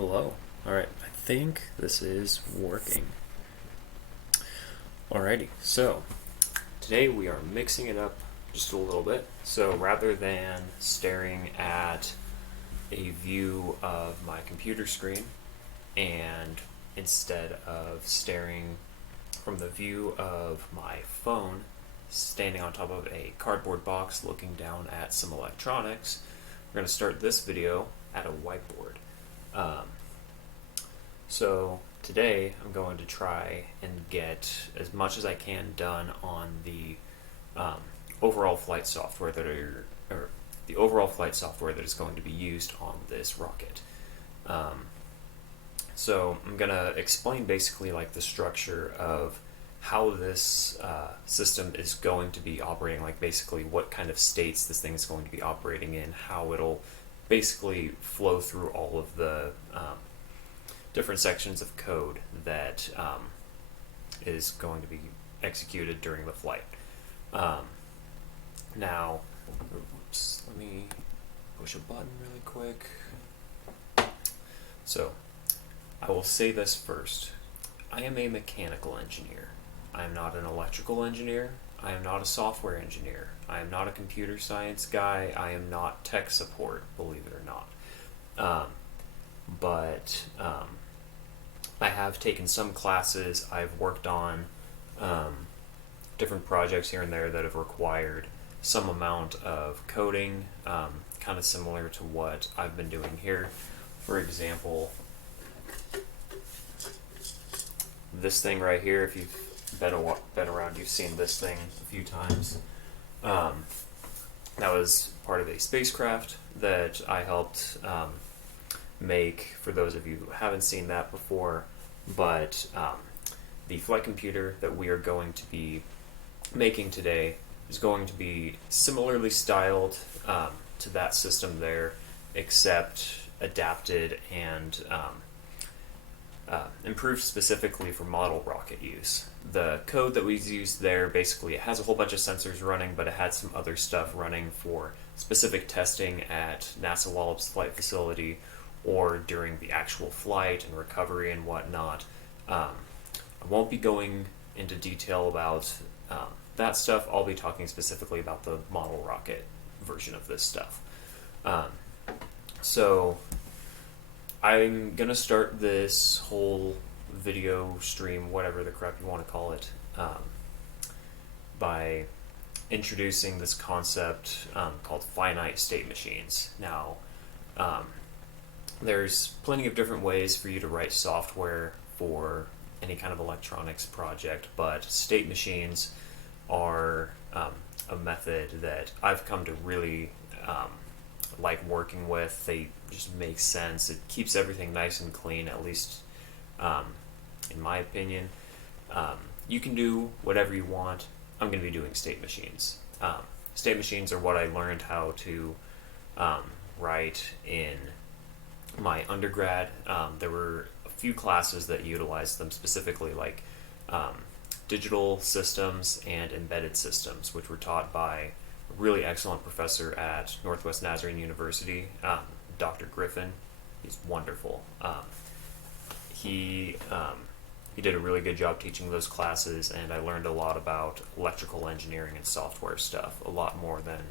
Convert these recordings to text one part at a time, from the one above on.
Hello. Alright, I think this is working. Alrighty, so today we are mixing it up just a little bit. So rather than staring at a view of my computer screen, and instead of staring from the view of my phone, standing on top of a cardboard box looking down at some electronics, we're going to start this video at a whiteboard. So today I'm going to try and get as much as I can done on the overall flight software the overall flight software that is going to be used on this rocket. So I'm going to explain basically like the structure of how this system is going to be operating, like basically what kind of states this thing is going to be operating in, how it'll basically flow through all of the different sections of code that is going to be executed during the flight. Now, oops, let me push a button really quick. So, I will say this first. I am a mechanical engineer. I am not an electrical engineer. I am not a software engineer. I am not a computer science guy. I am not tech support, believe it or not. But I have taken some classes. I've worked on different projects here and there that have required some amount of coding, kind of similar to what I've been doing here. For example, this thing right here, if you've been around, you've seen this thing a few times. That was part of a spacecraft that I helped make, for those of you who haven't seen that before. But the flight computer that we are going to be making today is going to be similarly styled to that system there, except adapted and improved specifically for model rocket use. The code that we used there, basically it has a whole bunch of sensors running, but it had some other stuff running for specific testing at NASA Wallops Flight Facility or during the actual flight and recovery and whatnot. I won't be going into detail about that stuff. I'll be talking specifically about the model rocket version of this stuff. So I'm gonna start this whole video stream, whatever the crap you want to call it, by introducing this concept called finite state machines. Now, there's plenty of different ways for you to write software for any kind of electronics project, but state machines are a method that I've come to really like working with. They just make sense. It keeps everything nice and clean, at least in my opinion. You can do whatever you want. I'm going to be doing state machines. State machines are what I learned how to write in my undergrad. There were a few classes that utilized them specifically, like digital systems and embedded systems, which were taught by a really excellent professor at Northwest Nazarene University, Dr. Griffin. He's wonderful. He did a really good job teaching those classes, and I learned a lot about electrical engineering and software stuff, a lot more than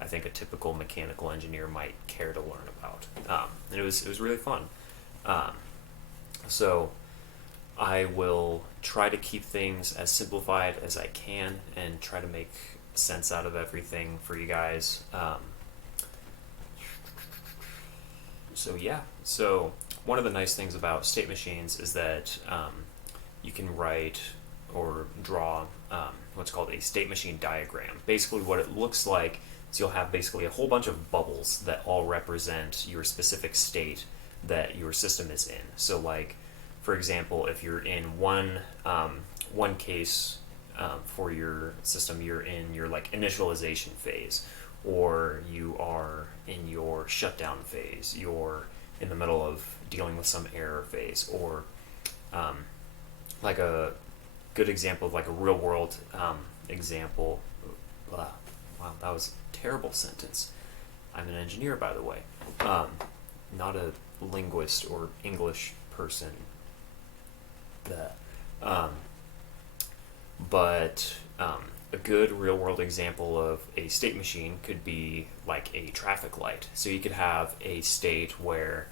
I think a typical mechanical engineer might care to learn about. And it was really fun. So I will try to keep things as simplified as I can and try to make sense out of everything for you guys. So yeah, so one of the nice things about state machines is that you can write or draw what's called a state machine diagram. Basically what it looks like is you'll have basically a whole bunch of bubbles that all represent your specific state that your system is in. So like, for example, if you're in one case for your system, you're in your like initialization phase, or you are in your shutdown phase, you're in the middle of dealing with some error phase, or like a good example of like a real world example. Wow, that was a terrible sentence. I'm an engineer, by the way. Not a linguist or English person. Um, but a good real-world example of a state machine could be like a traffic light. So you could have a state where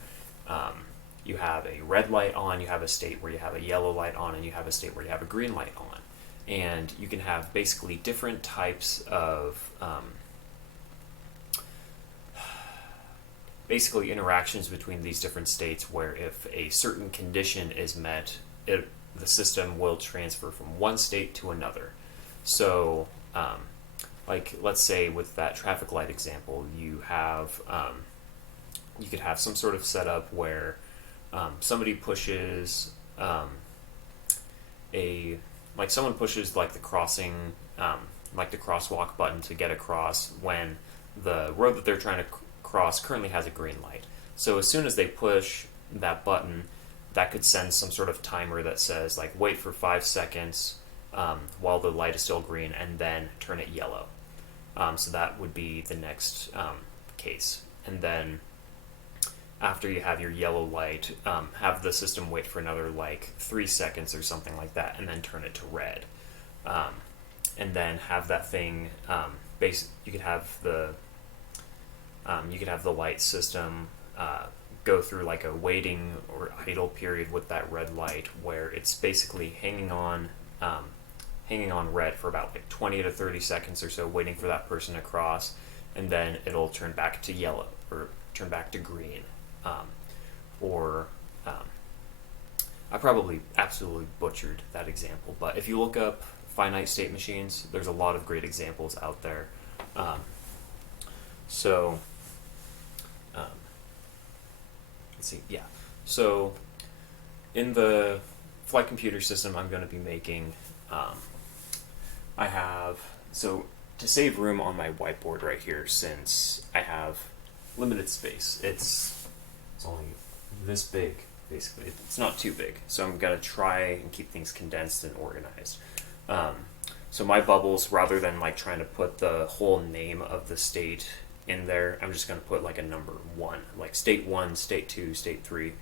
you have a red light on, you have a state where you have a yellow light on, and you have a state where you have a green light on. And you can have basically different types of basically interactions between these different states where if a certain condition is met, the system will transfer from one state to another. So, like let's say with that traffic light example, you have you could have some sort of setup where somebody pushes someone pushes like the crossing, like the crosswalk button to get across when the road that they're trying to cross currently has a green light. So as soon as they push that button, that could send some sort of timer that says like wait for 5 seconds while the light is still green and then turn it yellow. So that would be the next case. And then after you have your yellow light, have the system wait for another like 3 seconds or something like that, and then turn it to red. And then have that thing. You could have the light system go through like a waiting or idle period with that red light, where it's basically hanging on red for about like 20 to 30 seconds or so, waiting for that person to cross, and then it'll turn back to yellow or turn back to green. I probably absolutely butchered that example, but if you look up finite state machines, there's a lot of great examples out there. Let's see, yeah. So in the flight computer system I'm going to be making, so to save room on my whiteboard right here, since I have limited space, it's only this big, basically. It's not too big, so I'm going to try and keep things condensed and organized. So my bubbles, rather than like trying to put the whole name of the state in there, I'm just going to put like a number 1, like state 1, state 2, state 3,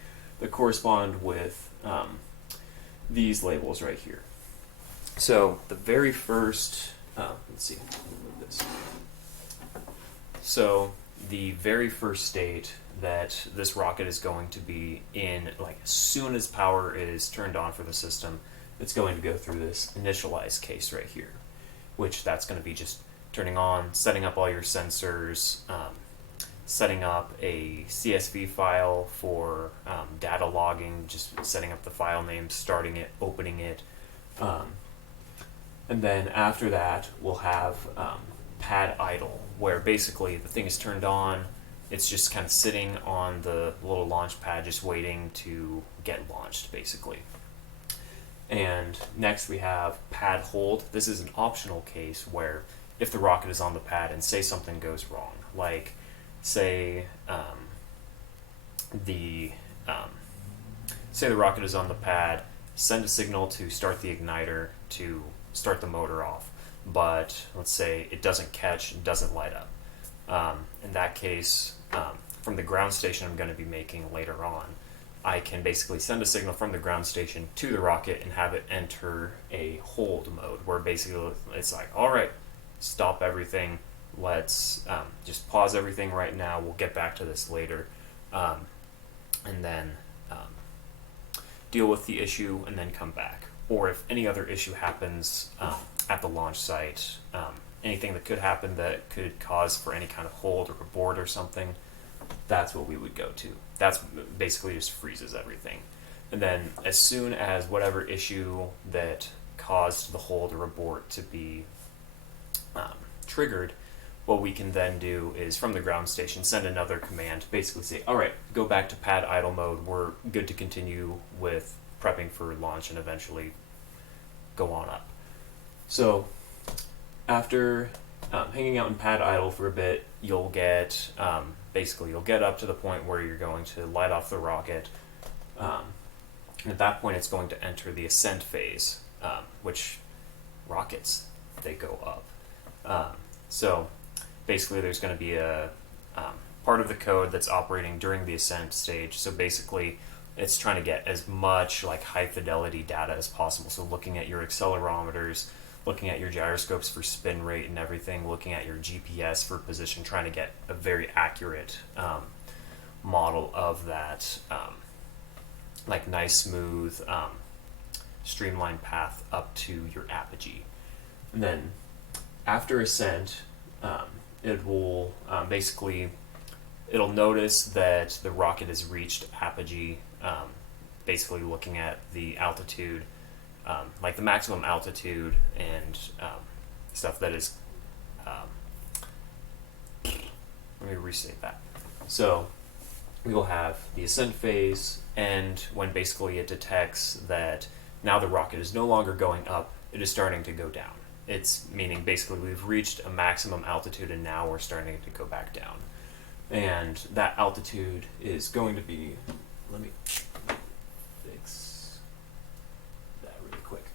that correspond with these labels right here. So the very first, let's see, this. So the very first state that this rocket is going to be in, like as soon as power is turned on for the system, it's going to go through this initialize case right here, which that's going to be just turning on, setting up all your sensors, setting up a CSV file for data logging, just setting up the file name, starting it, opening it, and then after that we'll have pad idle, where basically the thing is turned on, it's just kind of sitting on the little launch pad just waiting to get launched, basically. And next we have pad hold. This is an optional case where if the rocket is on the pad and say something goes wrong, like say the rocket is on the pad, send a signal to start the igniter to start the motor off, but let's say it doesn't catch, it doesn't light up. In that case, from the ground station I'm going to be making later on, I can basically send a signal from the ground station to the rocket and have it enter a hold mode, where basically it's like, all right, stop everything, let's just pause everything right now, we'll get back to this later, and then deal with the issue and then come back. Or if any other issue happens at the launch site, anything that could happen that could cause for any kind of hold or abort or something, that's what we would go to. That's basically just freezes everything. And then as soon as whatever issue that caused the hold or abort to be triggered, what we can then do is from the ground station send another command, basically say, all right, go back to pad idle mode, we're good to continue with prepping for launch and eventually go on up. So after hanging out in pad idle for a bit, you'll get you'll get up to the point where you're going to light off the rocket, and at that point it's going to enter the ascent phase, which rockets, they go up. So basically there's going to be a part of the code that's operating during the ascent stage. So basically, it's trying to get as much like high fidelity data as possible. So looking at your accelerometers, looking at your gyroscopes for spin rate and everything, looking at your GPS for position, trying to get a very accurate model of that like nice, smooth, streamlined path up to your apogee. And then after ascent, it will basically, it'll notice that the rocket has reached apogee, basically looking at the altitude, like the maximum altitude and stuff that is, let me restate that. So we will have the ascent phase, and when basically it detects that now the rocket is no longer going up, it is starting to go down. It's meaning basically we've reached a maximum altitude and now we're starting to go back down. And that altitude is going to be, let me fix that really quick.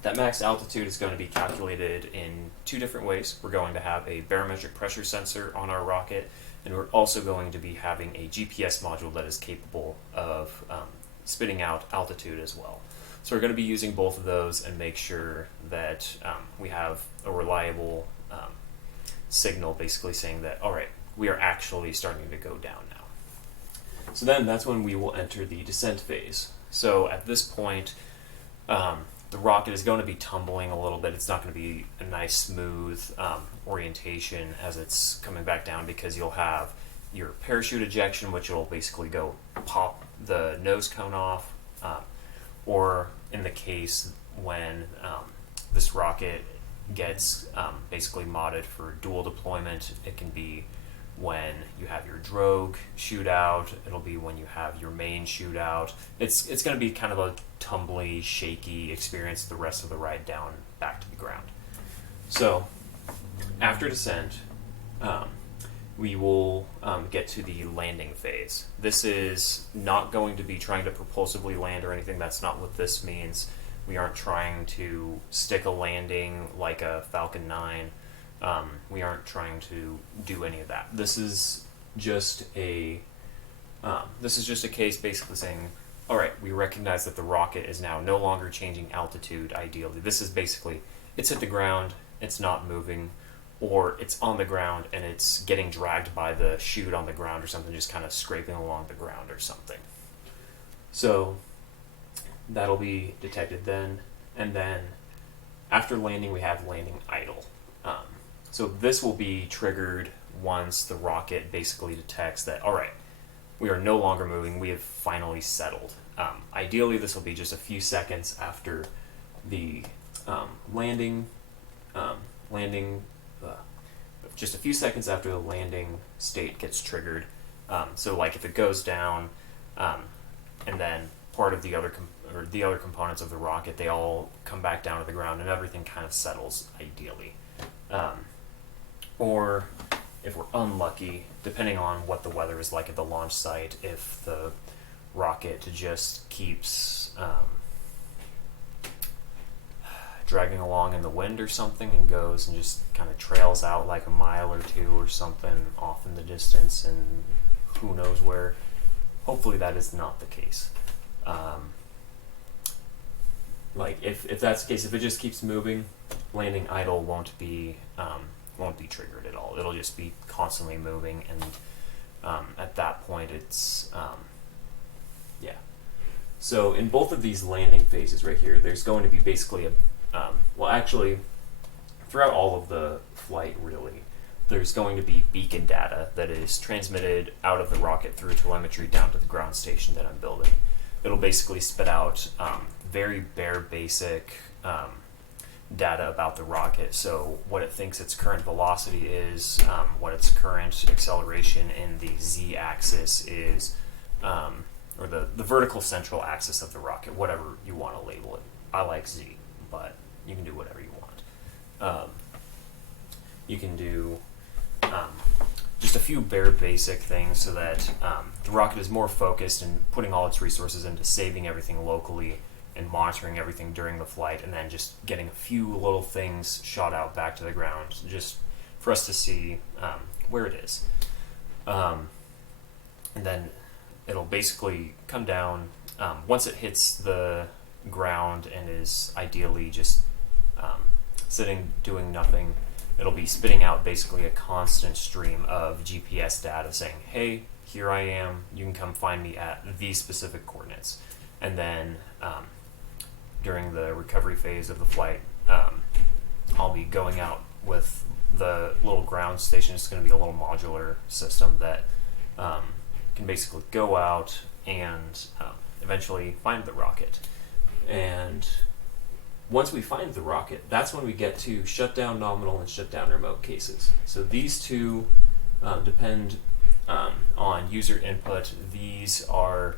That max altitude is going to be calculated in two different ways. We're going to have a barometric pressure sensor on our rocket, and we're also going to be having a GPS module that is capable of spitting out altitude as well. So we're going to be using both of those and make sure that we have a reliable signal basically saying that, all right, we are actually starting to go down now. So then that's when we will enter the descent phase. So at this point, the rocket is going to be tumbling a little bit. It's not going to be a nice smooth orientation as it's coming back down, because you'll have your parachute ejection, which will basically go pop the nose cone off, or in the case when this rocket gets basically modded for dual deployment, it can be when you have your drogue shootout, it'll be when you have your main shootout. It's going to be kind of a tumbly, shaky experience the rest of the ride down back to the ground. So after descent, we will get to the landing phase. This is not going to be trying to propulsively land or anything. That's not what this means. We aren't trying to stick a landing like a Falcon 9. We aren't trying to do any of that. This is just a case basically saying, all right, we recognize that the rocket is now no longer changing altitude ideally. This is basically, it's hit the ground, it's not moving, or it's on the ground and it's getting dragged by the chute on the ground or something, just kind of scraping along the ground or something. So that'll be detected then, and then after landing we have landing idle. So this will be triggered once the rocket basically detects that, all right, we are no longer moving, we have finally settled. Ideally this will be just a few seconds after the just a few seconds after the landing state gets triggered. So like if it goes down, and then part of the other components of the rocket, they all come back down to the ground and everything kind of settles ideally. Or if we're unlucky, depending on what the weather is like at the launch site, if the rocket just keeps dragging along in the wind or something and goes and just kind of trails out like a mile or two or something off in the distance and who knows where, hopefully that is not the case. Like if that's the case, if it just keeps moving, landing idle won't be triggered at all. It'll just be constantly moving, and at that point it's yeah. So in both of these landing phases right here, there's going to be basically a well, actually throughout all of the flight really, there's going to be beacon data that is transmitted out of the rocket through telemetry down to the ground station that I'm building. It'll basically spit out very bare basic data about the rocket. So what it thinks its current velocity is, what its current acceleration in the z-axis is, or the vertical central axis of the rocket, whatever you want to label it. I like z, but you can do whatever you want. You can do just a few bare basic things so that the rocket is more focused and putting all its resources into saving everything locally and monitoring everything during the flight, and then just getting a few little things shot out back to the ground just for us to see where it is. and then it'll basically come down. Once it hits the ground and is ideally just sitting doing nothing, it'll be spitting out basically a constant stream of GPS data saying, hey, here I am, you can come find me at these specific coordinates. And then during the recovery phase of the flight, I'll be going out with the little ground station. It's going to be a little modular system that can basically go out and eventually find the rocket. And once we find the rocket, that's when we get to shutdown nominal and shutdown remote cases. So these two depend on user input. These are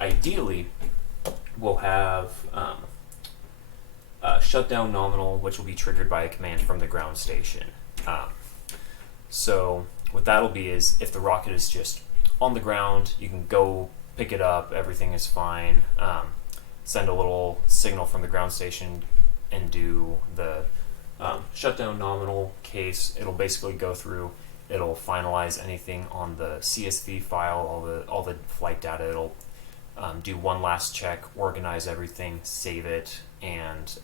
ideally we'll have shutdown nominal, which will be triggered by a command from the ground station. So what that'll be is if the rocket is just on the ground, you can go pick it up, everything is fine. Send a little signal from the ground station and do the shutdown nominal case. It'll basically go through, it'll finalize anything on the CSV file, all the flight data. It'll do one last check, organize everything, save it, and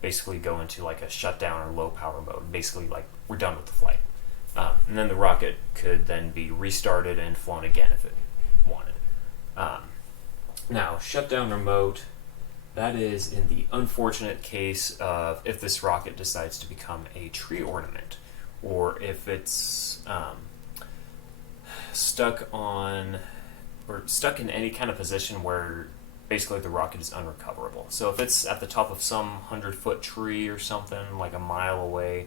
basically go into like a shutdown or low power mode. Basically, like, we're done with the flight. And then the rocket could then be restarted and flown again if it wanted. Now, shutdown remote, that is in the unfortunate case of if this rocket decides to become a tree ornament, or if it's stuck in any kind of position where basically the rocket is unrecoverable. So if it's at the top of some 100-foot tree or something, like a mile away,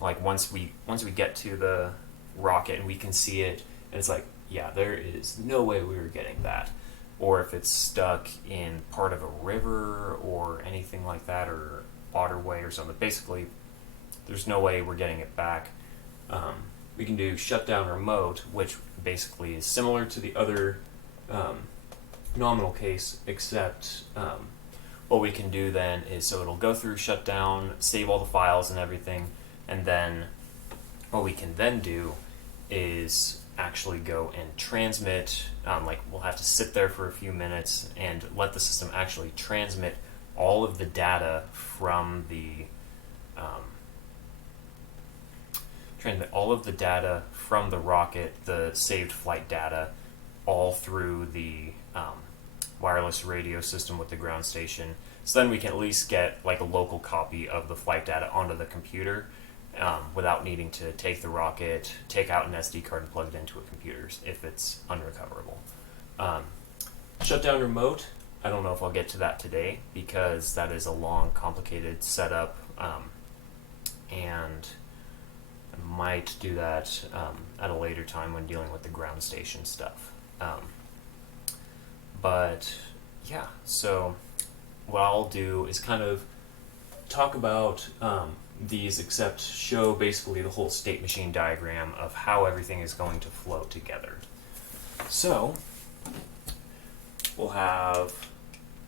like once we get to the rocket and we can see it, and it's like, yeah, there is no way we were getting that. Or if it's stuck in part of a river or anything like that, or waterway or something, basically there's no way we're getting it back. We can do shutdown remote, which basically is similar to the other nominal case, except what we can do then is, so it'll go through shutdown, save all the files and everything, and then what we can then do is actually go and transmit, like we'll have to sit there for a few minutes and let the system actually transmit all of the data from the rocket, the saved flight data, all through the wireless radio system with the ground station. So then we can at least get like a local copy of the flight data onto the computer without needing to take the rocket, take out an SD card and plug it into a computer if it's unrecoverable. Shutdown remote, I don't know if I'll get to that today because that is a long, complicated setup, and I might do that at a later time when dealing with the ground station stuff. But yeah, so what I'll do is kind of talk about these, except show basically the whole state machine diagram of how everything is going to flow together. So we'll have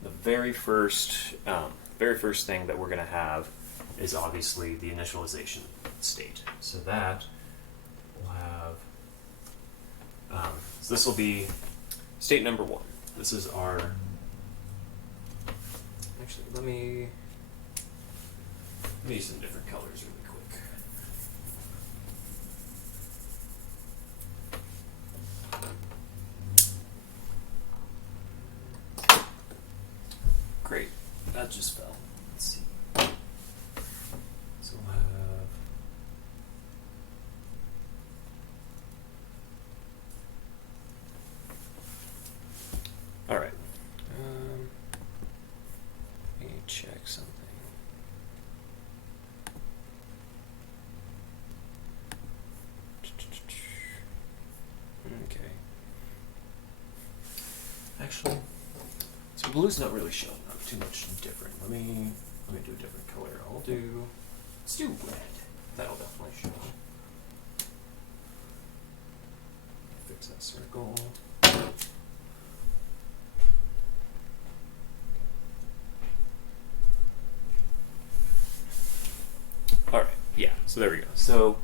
the very first thing that we're going to have is obviously the initialization state. So that we'll have, so this will be state number 1. This is our, actually let me use some different colors really quick. Great, that just fell. Let's see. So we'll have, all right. Let me check something. Okay. Actually, so blue's not really showing up too much different. Let me do a different color. Let's do red. That'll definitely show up. Fix that circle. Alright, yeah, so there we go. So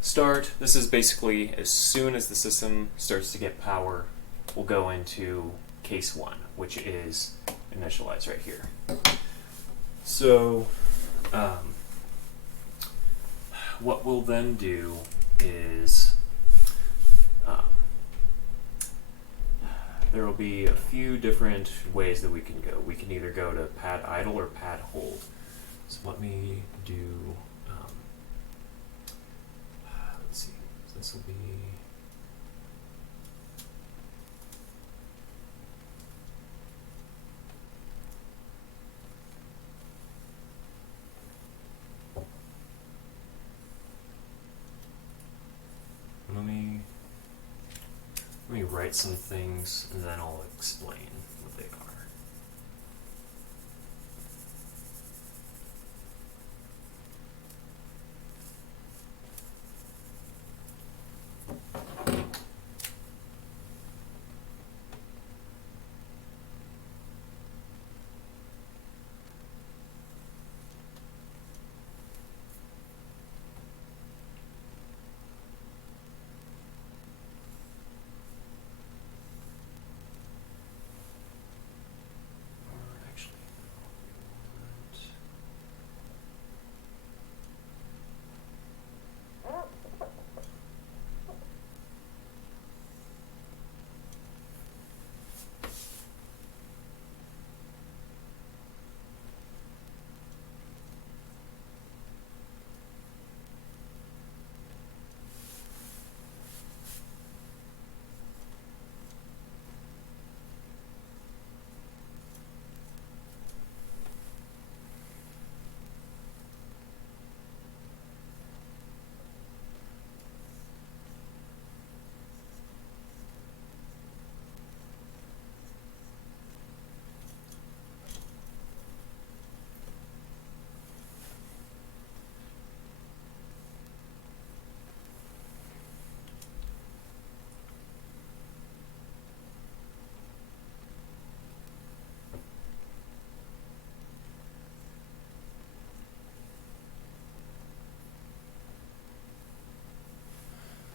start, this is basically as soon as the system starts to get power, we'll go into case 1, which is initialize right here. So what we'll then do is there will be a few different ways that we can go. We can either go to pad idle or pad hold. So let me do, let's see, so this will be, let me write some things and then I'll explain what they are.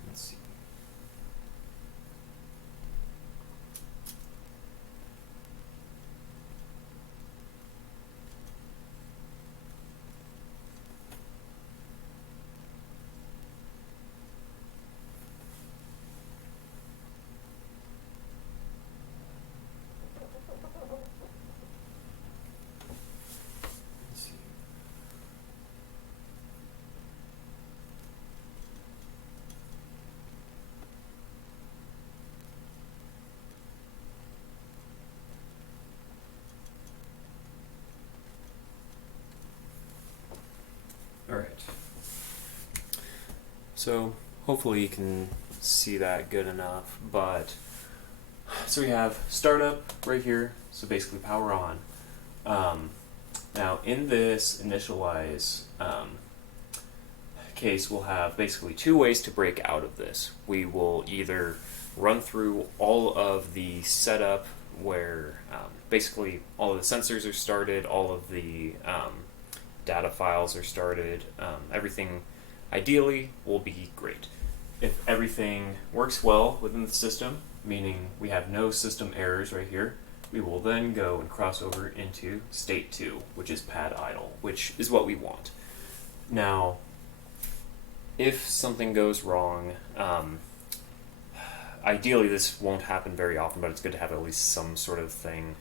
Let's see. Alright, so hopefully you can see that good enough, but so we have startup right here, so basically power on. Now in this initialize case, we'll have basically two ways to break out of this. We will either run through all of the setup where basically all of the sensors are started, all of the data files are started, everything ideally will be great. If everything works well within the system, meaning we have no system errors right here, we will then go and cross over into state 2, which is pad idle, which is what we want. Now, if something goes wrong, ideally this won't happen very often, but it's good to have at least some sort of thing,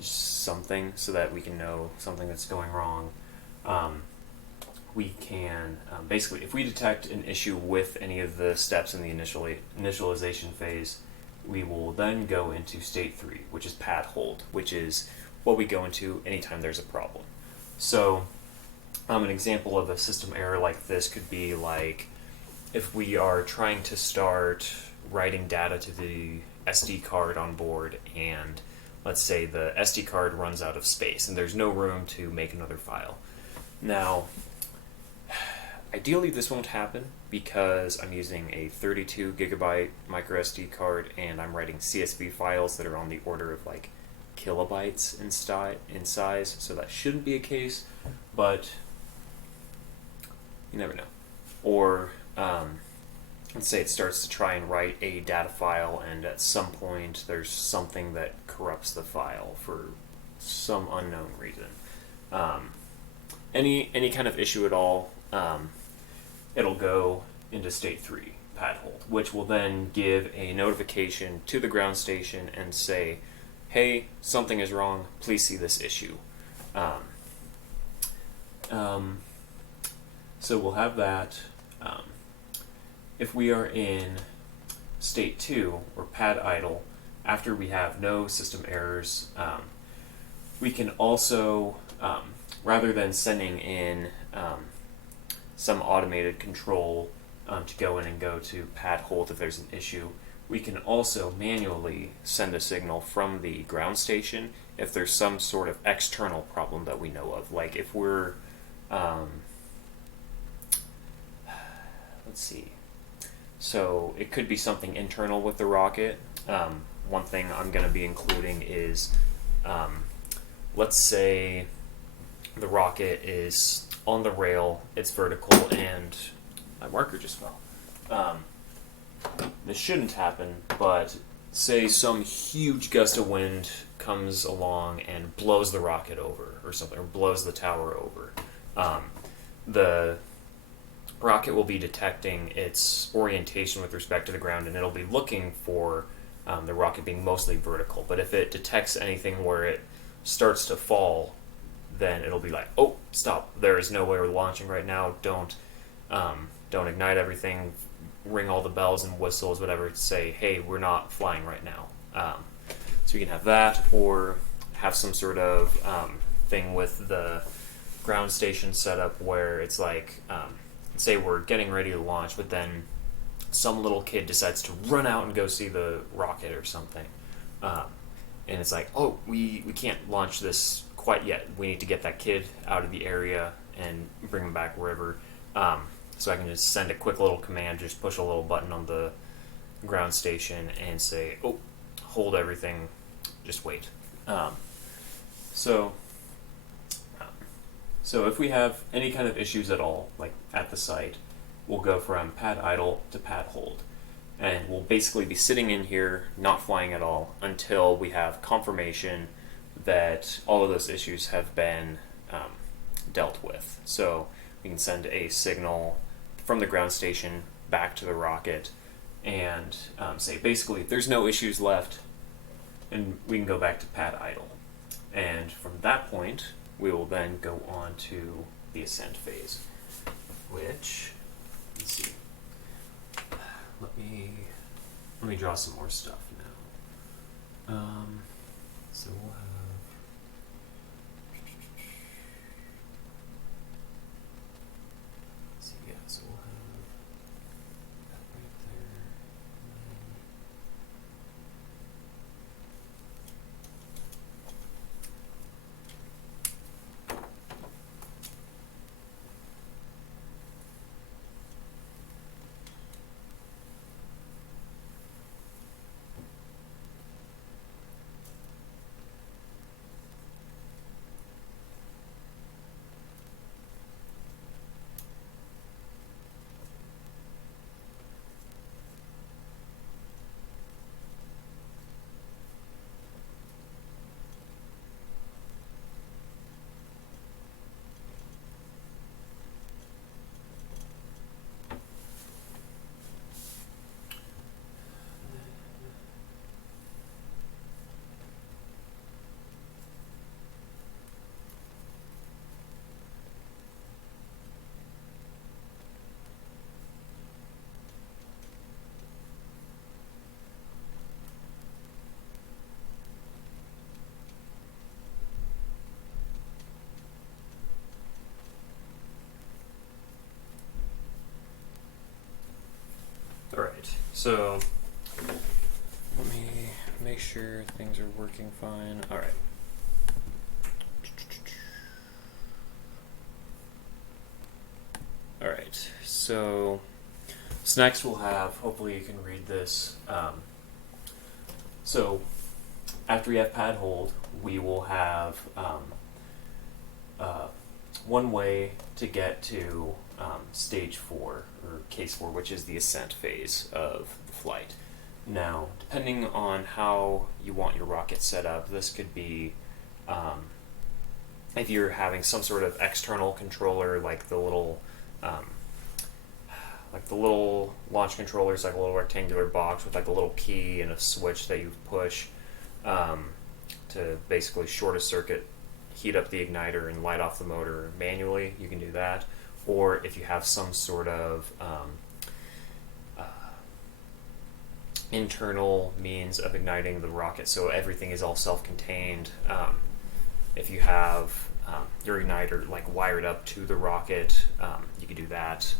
something so that we can know something that's going wrong. We can basically, if we detect an issue with any of the steps in the initialization phase, we will then go into state 3, which is pad hold, which is what we go into anytime there's a problem. So an example of a system error like this could be like if we are trying to start writing data to the SD card on board, and let's say the SD card runs out of space and there's no room to make another file. Now, ideally this won't happen because I'm using a 32 gigabyte micro SD card and I'm writing CSV files that are on the order of like kilobytes in size, so that shouldn't be a case. But You never know. Or let's say it starts to try and write a data file, and at some point there's something that corrupts the file for some unknown reason. Any kind of issue at all, it'll go into state 3, pad hold, which will then give a notification to the ground station and say, hey, something is wrong, please see this issue. So we'll have that. If we are in state 2, or pad idle, after we have no system errors, we can also, rather than sending in some automated control to go in and go to pad hold if there's an issue, we can also manually send a signal from the ground station if there's some sort of external problem that we know of. Like if we're, let's see, so it could be something internal with the rocket. One thing I'm going to be including is, let's say the rocket is on the rail, it's vertical, and my marker just fell. This shouldn't happen, but say some huge gust of wind comes along and blows the rocket over or something, or blows the tower over. The rocket will be detecting its orientation with respect to the ground, and it'll be looking for the rocket being mostly vertical. But if it detects anything where it starts to fall, then it'll be like, oh, stop, there is no way we're launching right now, don't ignite everything, ring all the bells and whistles, whatever, to say, hey, we're not flying right now. So we can have that, or have some sort of thing with the ground station setup where it's like, say we're getting ready to launch, but then some little kid decides to run out and go see the rocket or something. And it's like, oh, we can't launch this quite yet. We need to get that kid out of the area and bring him back wherever. So I can just send a quick little command, just push a little button on the ground station and say, oh, hold everything, just wait. So if we have any kind of issues at all, like at the site, we'll go from pad idle to pad hold. And we'll basically be sitting in here, not flying at all, until we have confirmation that all of those issues have been dealt with. So we can send a signal from the ground station back to the rocket and say, basically, there's no issues left, and we can go back to pad idle. And from that point, we will then go on to the ascent phase, which, let's see, let me draw some more stuff now. So we'll have, let's see, yeah, so we'll have that right there. Alright, so let me make sure things are working fine. Alright. Alright, so next we'll have, hopefully you can read this, so after we have pad hold, we will have one way to get to stage 4, or case 4, which is the ascent phase of the flight. Now, depending on how you want your rocket set up, this could be if you're having some sort of external controller, like the little launch controllers, like a little rectangular box with like a little key and a switch that you push to basically short a circuit, heat up the igniter, and light off the motor manually. You can do that. Or if you have some sort of internal means of igniting the rocket, so everything is all self-contained. If you have your igniter like wired up to the rocket, you can do that.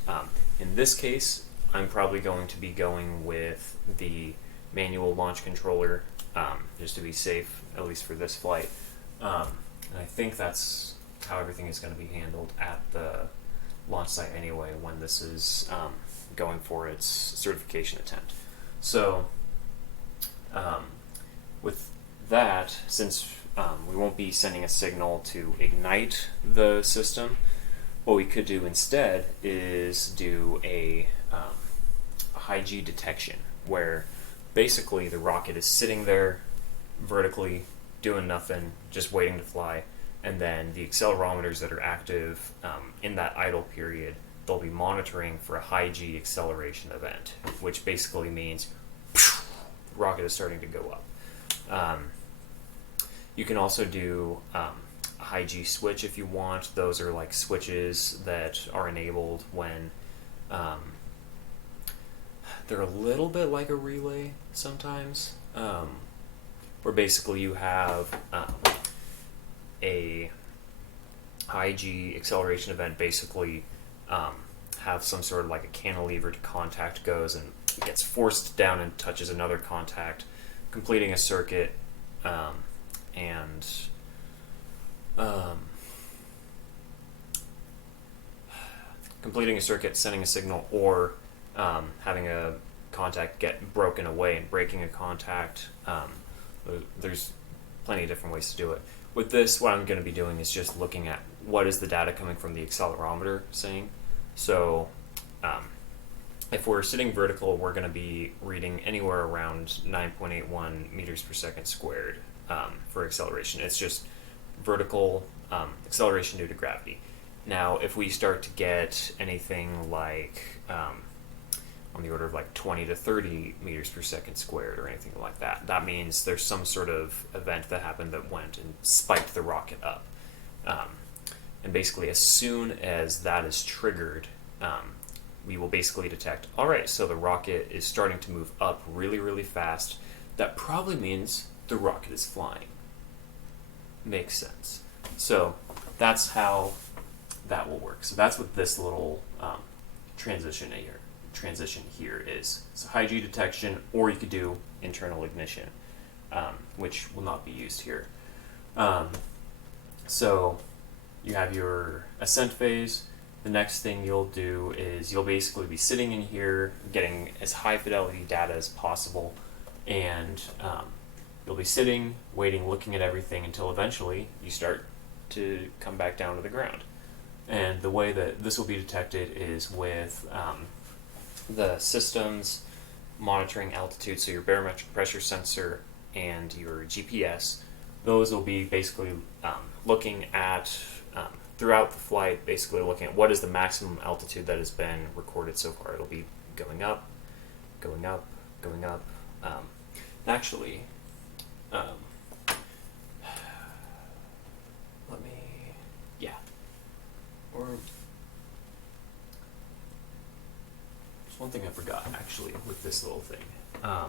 In this case, I'm probably going to be going with the manual launch controller, just to be safe, at least for this flight. And I think that's how everything is going to be handled at the launch site anyway, when this is going for its certification attempt. So with that, since we won't be sending a signal to ignite the system, what we could do instead is do a high G detection, where basically the rocket is sitting there vertically, doing nothing, just waiting to fly, and then the accelerometers that are active in that idle period, they'll be monitoring for a high G acceleration event, which basically means the rocket is starting to go up. You can also do a high G switch if you want. Those are like switches that are enabled when they're a little bit like a relay sometimes, where basically you have a high G acceleration event basically have some sort of like a cantilever to contact goes and gets forced down and touches another contact, completing a circuit, and completing a circuit, sending a signal, or having a contact get broken away and breaking a contact. There's plenty of different ways to do it. With this, what I'm going to be doing is just looking at what is the data coming from the accelerometer saying. So if we're sitting vertical, we're going to be reading anywhere around 9.81 meters per second squared for acceleration. It's just vertical acceleration due to gravity. Now, if we start to get anything like on the order of like 20 to 30 meters per second squared or anything like that, that means there's some sort of event that happened that went and spiked the rocket up. And basically, as soon as that is triggered, we will basically detect, all right, so the rocket is starting to move up really, really fast. That probably means the rocket is flying. Makes sense. So that's how that will work. So that's what this little transition here is. So high G detection, or you could do internal ignition, which will not be used here. So you have your ascent phase. The next thing you'll do is you'll basically be sitting in here getting as high fidelity data as possible, and you'll be sitting, waiting, looking at everything until eventually you start to come back down to the ground. And the way that this will be detected is with the systems monitoring altitude, so your barometric pressure sensor and your GPS. Those will be basically looking at throughout the flight, basically looking at what is the maximum altitude that has been recorded so far. It'll be going up, going up, going up. Actually, let me, yeah. Or, there's one thing I forgot, actually, with this little thing. Actually,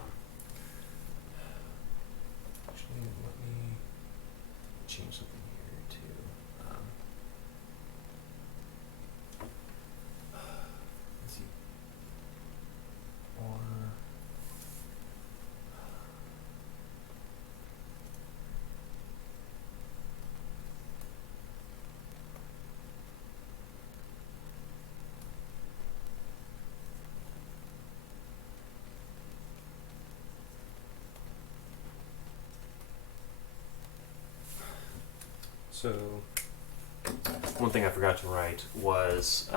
let me change something here, too. Let's see. Or... So one thing I forgot to write was,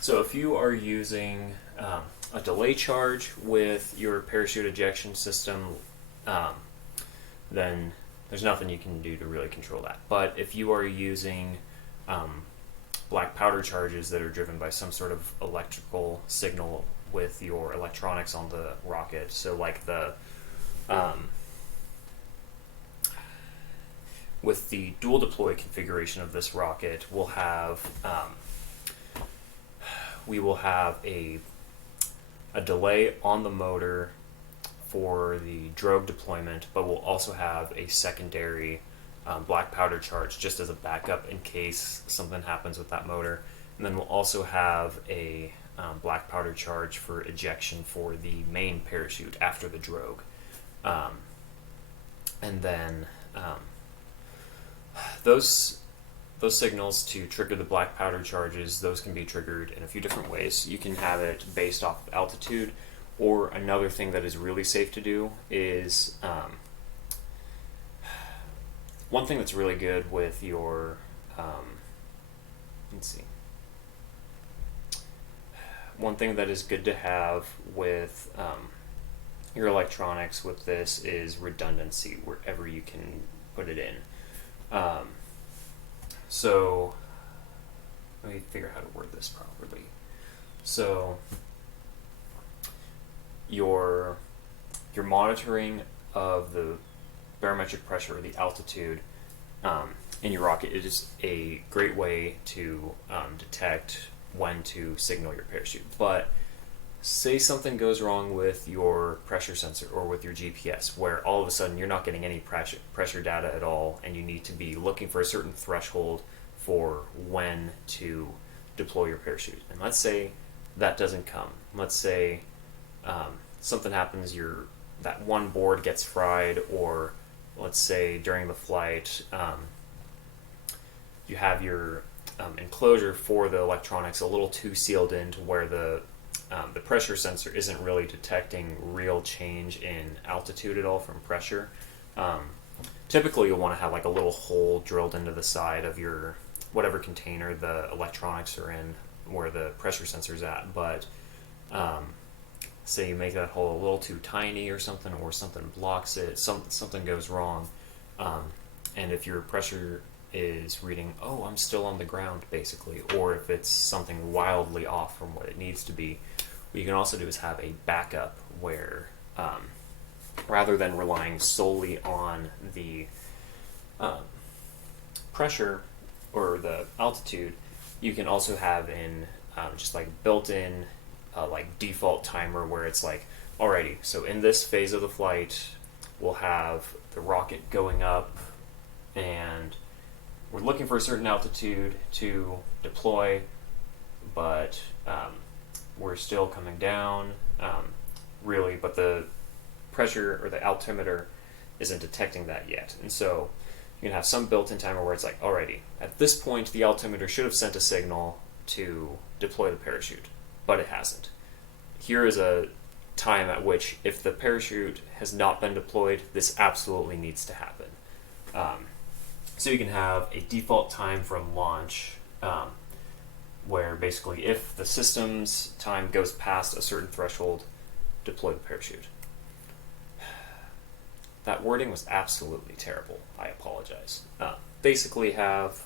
so if you are using a delay charge with your parachute ejection system, then there's nothing you can do to really control that. But if you are using black powder charges that are driven by some sort of electrical signal with your electronics on the rocket, so like the with the dual deploy configuration of this rocket, we will have a delay on the motor for the drogue deployment, but we'll also have a secondary black powder charge just as a backup in case something happens with that motor. And then we'll also have a black powder charge for ejection for the main parachute after the drogue. And then those signals to trigger the black powder charges, those can be triggered in a few different ways. You can have it based off of altitude, or another thing that is really safe to do is one thing that's really good with your let's see. One thing that is good to have with your electronics with this is redundancy wherever you can put it in. So let me figure out how to word this properly. So your monitoring of the barometric pressure or the altitude in your rocket, it is a great way to detect when to signal your parachute. But say something goes wrong with your pressure sensor or with your GPS, where all of a sudden you're not getting any pressure data at all, and you need to be looking for a certain threshold for when to deploy your parachute. And let's say that doesn't come. Let's say something happens, that one board gets fried, or let's say during the flight you have your enclosure for the electronics a little too sealed in to where the pressure sensor isn't really detecting real change in altitude at all from pressure. Typically you'll want to have like a little hole drilled into the side of your whatever container the electronics are in where the pressure sensor's at, but say you make that hole a little too tiny or something blocks it, something goes wrong, and if your pressure is reading, oh, I'm still on the ground, basically, or if it's something wildly off from what it needs to be, what you can also do is have a backup where rather than relying solely on the pressure or the altitude, you can also have in just like built-in like default timer where it's like, alrighty, so in this phase of the flight we'll have the rocket going up and we're looking for a certain altitude to deploy, but we're still coming down, really, but the pressure or the altimeter isn't detecting that yet. And so you can have some built-in timer where it's like, alrighty, at this point the altimeter should have sent a signal to deploy the parachute, but it hasn't. Here is a time at which, if the parachute has not been deployed, this absolutely needs to happen. So you can have a default time from launch where basically if the system's time goes past a certain threshold, deploy the parachute. That wording was absolutely terrible. I apologize. Basically let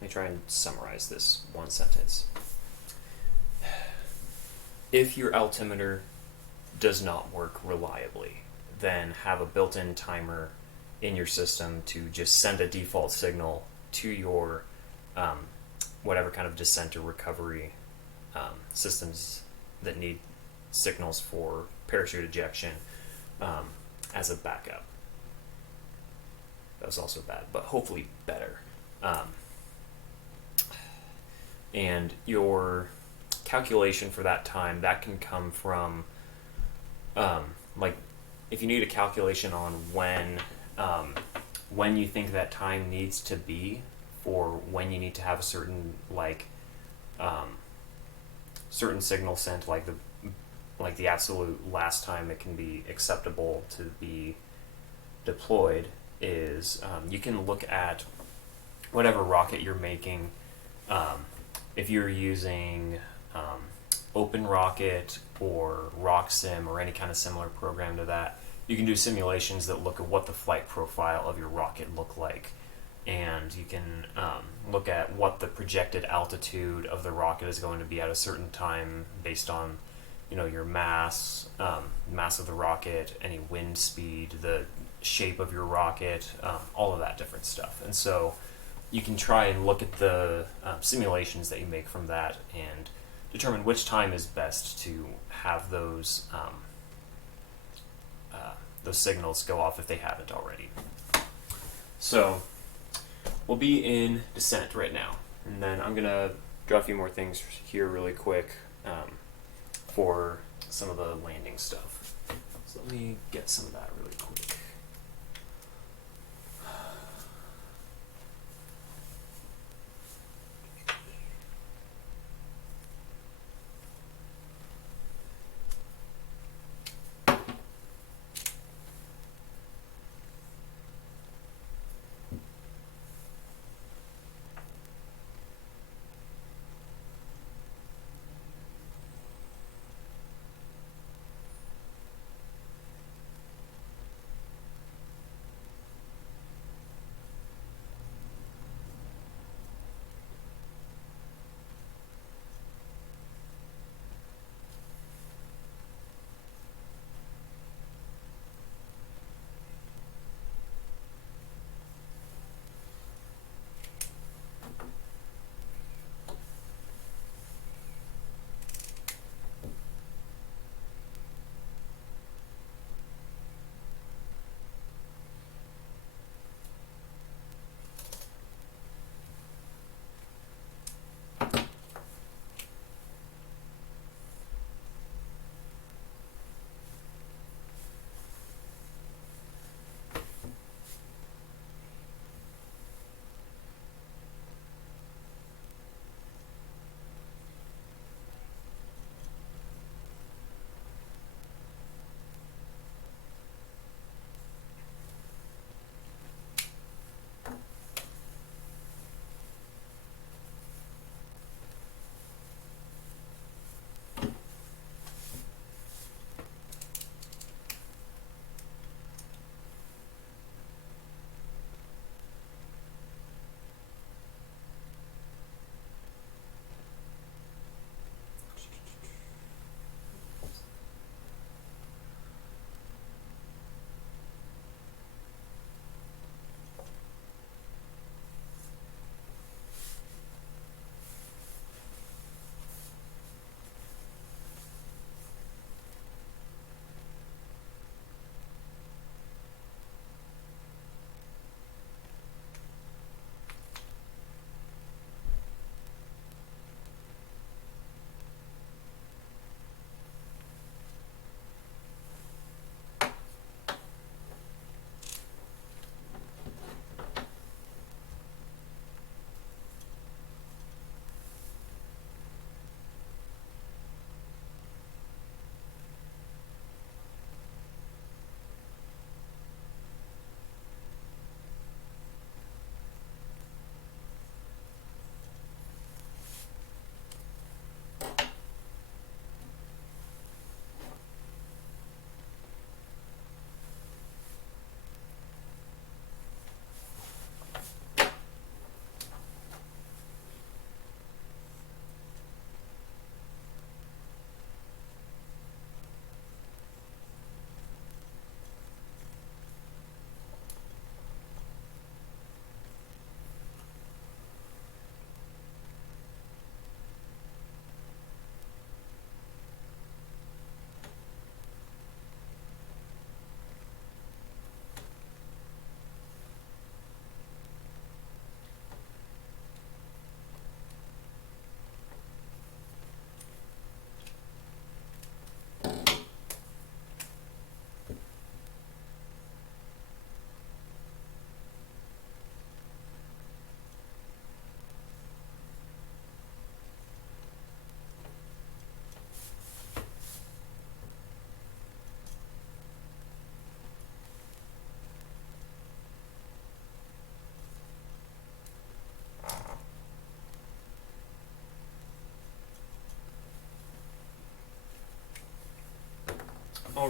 me try and summarize this one sentence. If your altimeter does not work reliably, then have a built-in timer in your system to just send a default signal to your whatever kind of descent or recovery systems that need signals for parachute ejection as a backup. That was also bad, but hopefully better. And your calculation for that time, that can come from like if you need a calculation on when you think that time needs to be for when you need to have a certain certain signal sent, like the absolute last time it can be acceptable to be deployed is you can look at whatever rocket you're making. If you're using Open Rocket or RockSim or any kind of similar program to that, you can do simulations that look at what the flight profile of your rocket look like, and you can look at what the projected altitude of the rocket is going to be at a certain time based on, you know, your mass, mass of the rocket, any wind speed, the shape of your rocket, all of that different stuff. And so you can try and look at the simulations that you make from that and determine which time is best to have those signals go off if they haven't already. So we'll be in descent right now, and then I'm gonna draw a few more things here really quick for some of the landing stuff. So let me get some of that really quick.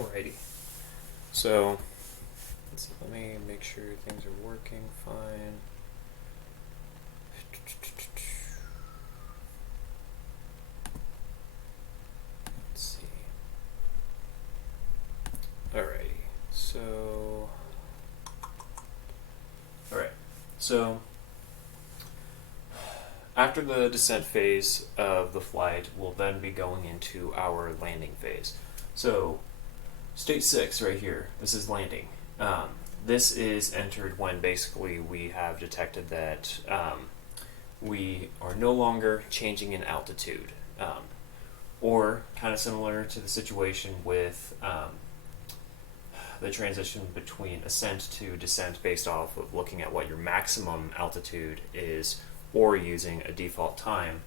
Alrighty. So, let me make sure things are working fine. Let's see. Alrighty. So, after the descent phase of the flight, we'll then be going into our landing phase. So, state 6 right here, this is landing. This is entered when basically we have detected that we are no longer changing in altitude. Or, kind of similar to the situation with the transition between ascent to descent based off of looking at what your maximum altitude is or using a default time.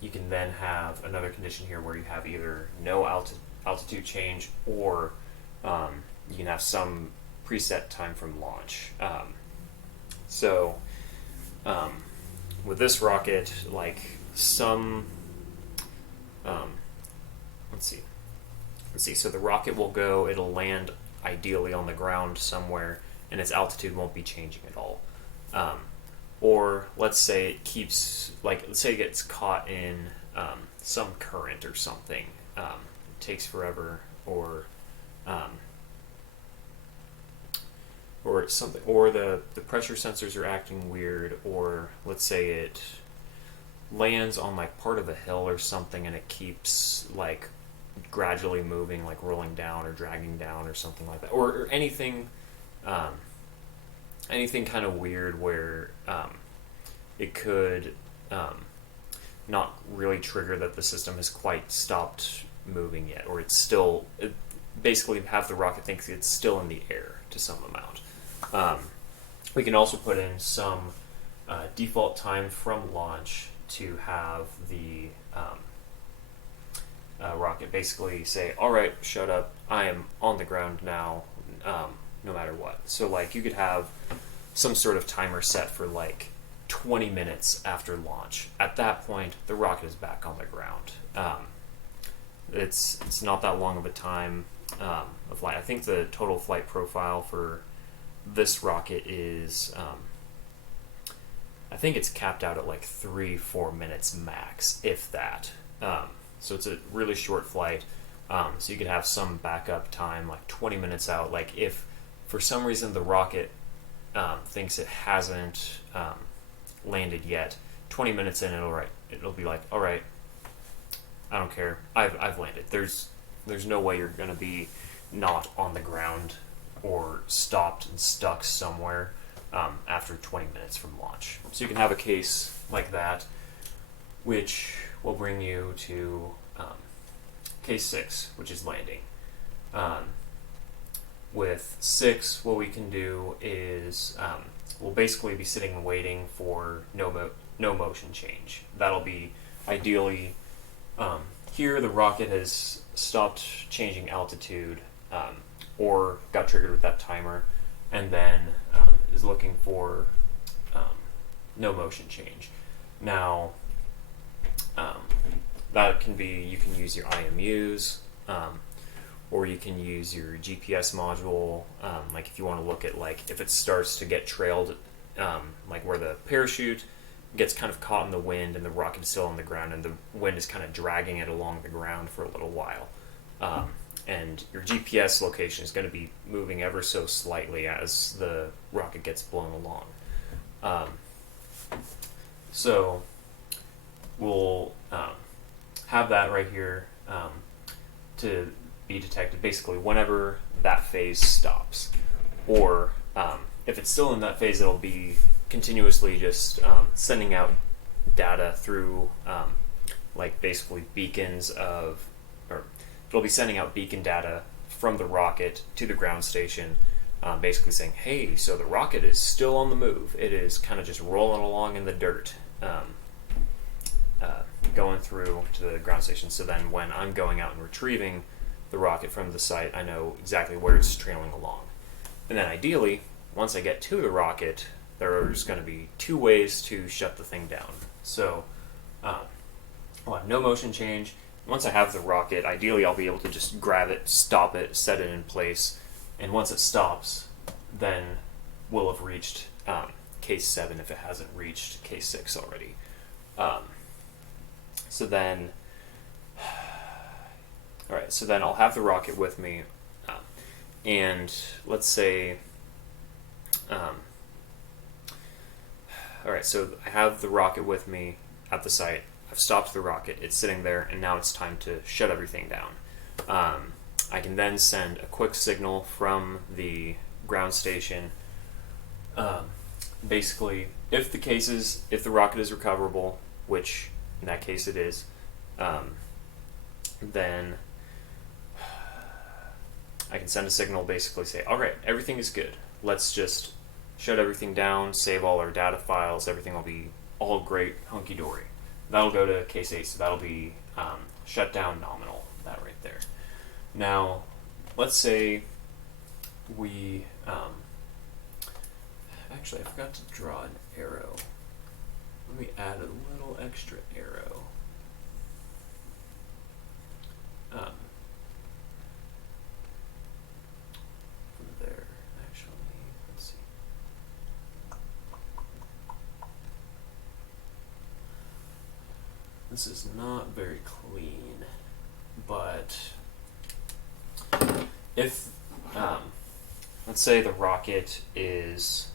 You can then have another condition here where you have either no altitude change or you can have some preset time from launch. With this rocket, like some, let's see, so the rocket will go, it'll land ideally on the ground somewhere, and its altitude won't be changing at all. Or let's say it keeps, let's say it gets caught in some current or something. It takes forever, or something, or the pressure sensors are acting weird, or let's say it lands on part of a hill or something and it keeps gradually moving, rolling down or dragging down or something like that, or anything kind of weird where it could not really trigger that the system has quite stopped moving yet, or it's still, basically have the rocket thinks it's still in the air to some amount. We can also put in some default time from launch to have the rocket basically say, alright, shut up, I am on the ground now, no matter what. So you could have some sort of timer set for 20 minutes after launch. At that point, the rocket is back on the ground. It's not that long of a time of flight. I think the total flight profile for this rocket is, I think it's capped out at 3-4 minutes max, if that. So it's a really short flight. So you could have some backup time, 20 minutes out. If for some reason the rocket thinks it hasn't landed yet, 20 minutes in, it'll be all right, I don't care, I've landed. There's no way you're going to be not on the ground or stopped and stuck somewhere after 20 minutes from launch. So you can have a case like that, which will bring you to case 6, which is landing. With 6, what we can do is we'll basically be sitting and waiting for no motion change. That'll be ideally here the rocket has stopped changing altitude or got triggered with that timer, and then is looking for no motion change. Now, that can be, you can use your IMUs, or you can use your GPS module, if you want to look at if it starts to get trailed, where the parachute gets kind of caught in the wind and the rocket is still on the ground and the wind is kind of dragging it along the ground for a little while. And your GPS location is going to be moving ever so slightly as the rocket gets blown along. So we'll have that right here to be detected basically whenever that phase stops. Or if it's still in that phase, it'll be continuously just sending out data through basically beacons of, or it'll be sending out beacon data from the rocket to the ground station, basically saying, hey, so the rocket is still on the move. It is kind of just rolling along in the dirt, going through to the ground station. So then when I'm going out and retrieving the rocket from the site, I know exactly where it's trailing along. And then ideally, once I get to the rocket, there's going to be 2 ways to shut the thing down. So I'll have no motion change, once I have the rocket, ideally I'll be able to just grab it, stop it, set it in place, and once it stops, then we'll have reached case 7 if it hasn't reached case 6 already. So then, alright, so then I'll have the rocket with me, and let's say, alright, so I have the rocket with me at the site. I've stopped the rocket, it's sitting there, and now it's time to shut everything down. I can then send a quick signal from the ground station. Basically, if the rocket is recoverable, which in that case it is, then I can send a signal, basically say, alright, everything is good. Let's just shut everything down, save all our data files, everything will be all great, hunky-dory. That'll go to case 8, so that'll be shut down nominal, that right there. Now, let's say we, actually I forgot to draw an arrow. Let me add a little extra arrow. From there, actually, let's see. This is not very clean, but if, let's say the rocket is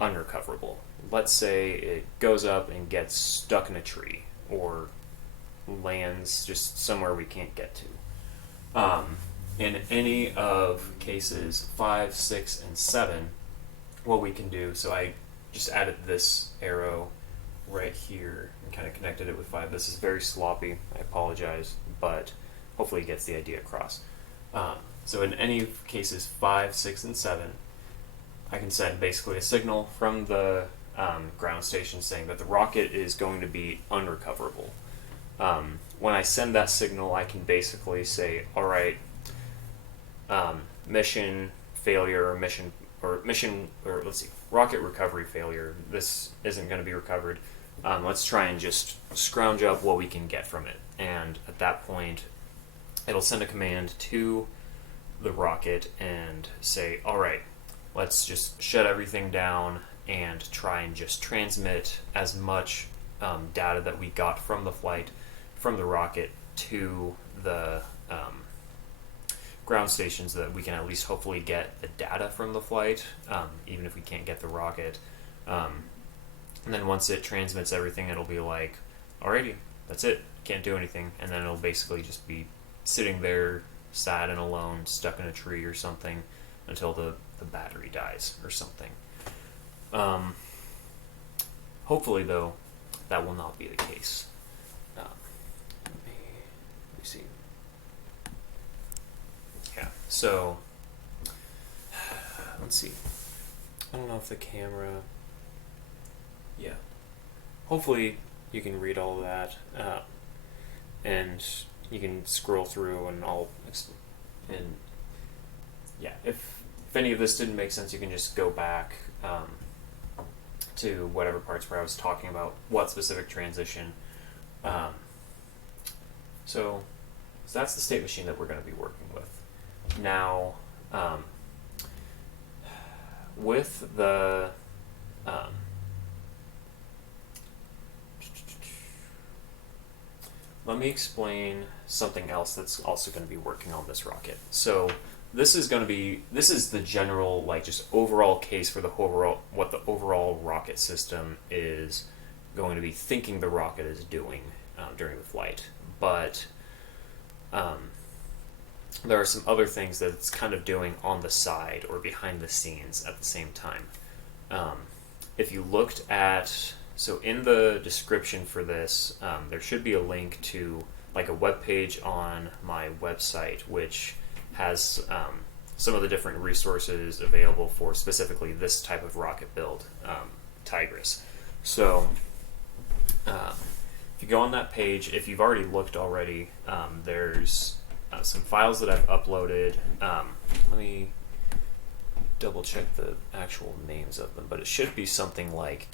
unrecoverable. Let's say it goes up and gets stuck in a tree or lands just somewhere we can't get to. In any of cases 5, 6, and 7, what we can do, so I just added this arrow right here and kind of connected it with 5. This is very sloppy, I apologize, but hopefully it gets the idea across. So in any of cases 5, 6, and 7, I can send basically a signal from the ground station saying that the rocket is going to be unrecoverable. When I send that signal, I can basically say, alright, mission failure, rocket recovery failure, this isn't going to be recovered. Let's try and just scrounge up what we can get from it. And at that point, it'll send a command to the rocket and say, alright, let's just shut everything down and try and just transmit as much data that we got from the flight, from the rocket, to the ground station so that we can at least hopefully get the data from the flight, even if we can't get the rocket. And then once it transmits everything, it'll be like, alrighty, that's it, can't do anything. And then it'll basically just be sitting there, sad and alone, stuck in a tree or something, until the battery dies or something. Hopefully, though, that will not be the case. Let me see. Yeah, so, let's see. I don't know if the camera... Yeah. Hopefully, you can read all of that, and you can scroll through and and yeah, if any of this didn't make sense, you can just go back to whatever parts where I was talking about what specific transition. So that's the state machine that we're going to be working with. Now, with the let me explain something else that's also going to be working on this rocket. So this is the general, like, just overall case for what the overall rocket system is going to be thinking the rocket is doing during the flight. But there are some other things that it's kind of doing on the side or behind the scenes at the same time. If you looked at... So in the description for this, there should be a link to like a web page on my website, which has some of the different resources available for specifically this type of rocket build, Tigris. So if you go on that page, if you've already looked already, there's some files that I've uploaded. Let me double check the actual names of them, but it should be something like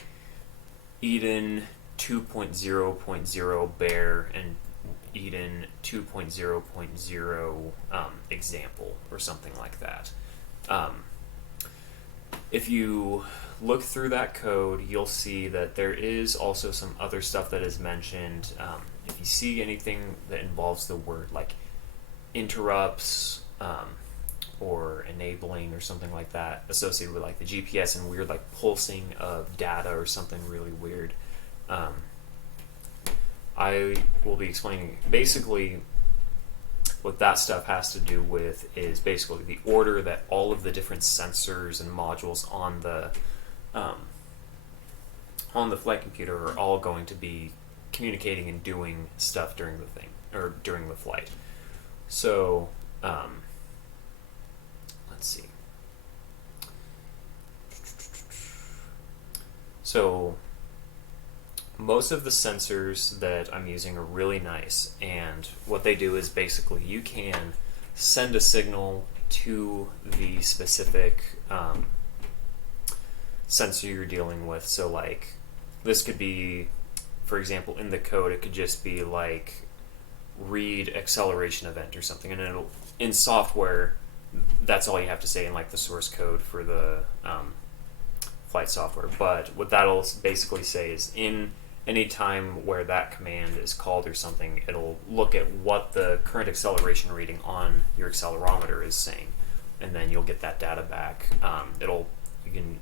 Eden 2.0.0 Bear and Eden 2.0.0 example or something like that. If you look through that code, you'll see that there is also some other stuff that is mentioned. If you see anything that involves the word like interrupts or enabling or something like that associated with like the GPS and weird like pulsing of data or something really weird, I will be explaining basically what that stuff has to do with is basically the order that all of the different sensors and modules on the flight computer are all going to be communicating and doing stuff during the thing or during the flight. So let's see. So most of the sensors that I'm using are really nice, and what they do is basically you can send a signal to the specific sensor you're dealing with. So like this could be, for example, in the code it could just be like read acceleration event or something, and it'll in software that's all you have to say in like the source code for the flight software. But what that'll basically say is in any time where that command is called or something, it'll look at what the current acceleration reading on your accelerometer is saying, and then you'll get that data back. You can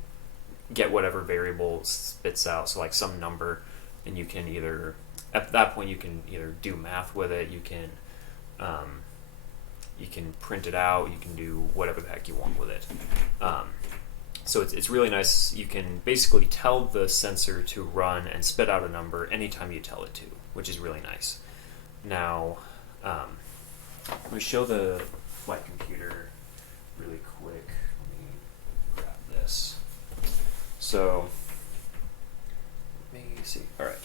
get whatever variable spits out, so like some number, and you can either at that point you can either do math with it, you can print it out, you can do whatever the heck you want with it. So it's really nice. You can basically tell the sensor to run and spit out a number anytime you tell it to, which is really nice. Now, let me show the flight computer really quick. Let me grab this. So, let me see. All right.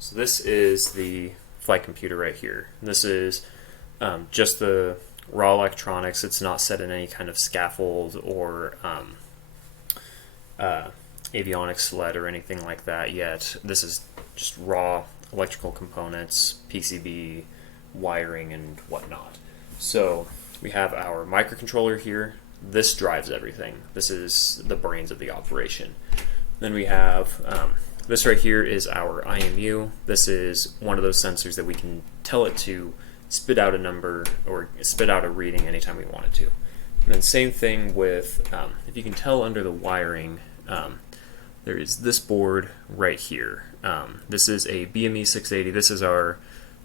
So this is the flight computer right here. This is just the raw electronics. It's not set in any kind of scaffold or avionics sled or anything like that yet. This is just raw electrical components, PCB, wiring, and whatnot. So we have our microcontroller here. This drives everything. This is the brains of the operation. Then we have this right here is our IMU. This is one of those sensors that we can tell it to spit out a number or spit out a reading anytime we want it to. And then same thing with, if you can tell under the wiring, there is this board right here. This is a BME 680. This is our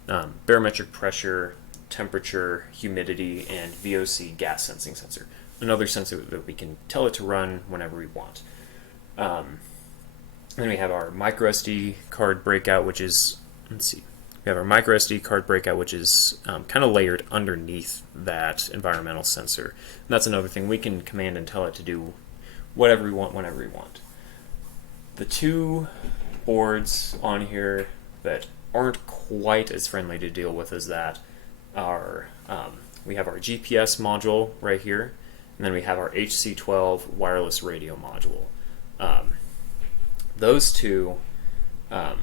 barometric pressure, temperature, humidity, and VOC gas sensing sensor. Another sensor that we can tell it to run whenever we want. Then we have our micro SD card breakout, which is, let's see, we have our micro SD card breakout, which is kind of layered underneath that environmental sensor. And that's another thing. We can command and tell it to do whatever we want, whenever we want. The two boards on here that aren't quite as friendly to deal with as that are, we have our GPS module right here, and then we have our HC12 wireless radio module. Those two are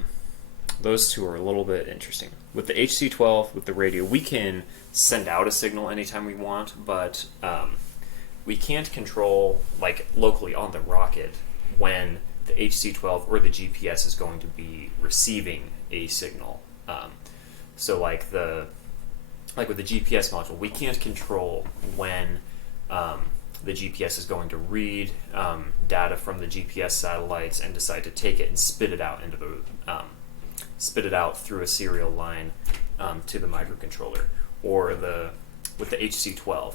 a little bit interesting. With the HC12, with the radio, we can send out a signal anytime we want, but we can't control, like locally on the rocket, when the HC12 or the GPS is going to be receiving a signal. So like with the GPS module, we can't control when the GPS is going to read data from the GPS satellites and decide to take it and spit it out into the through a serial line to the microcontroller. Or with the HC12,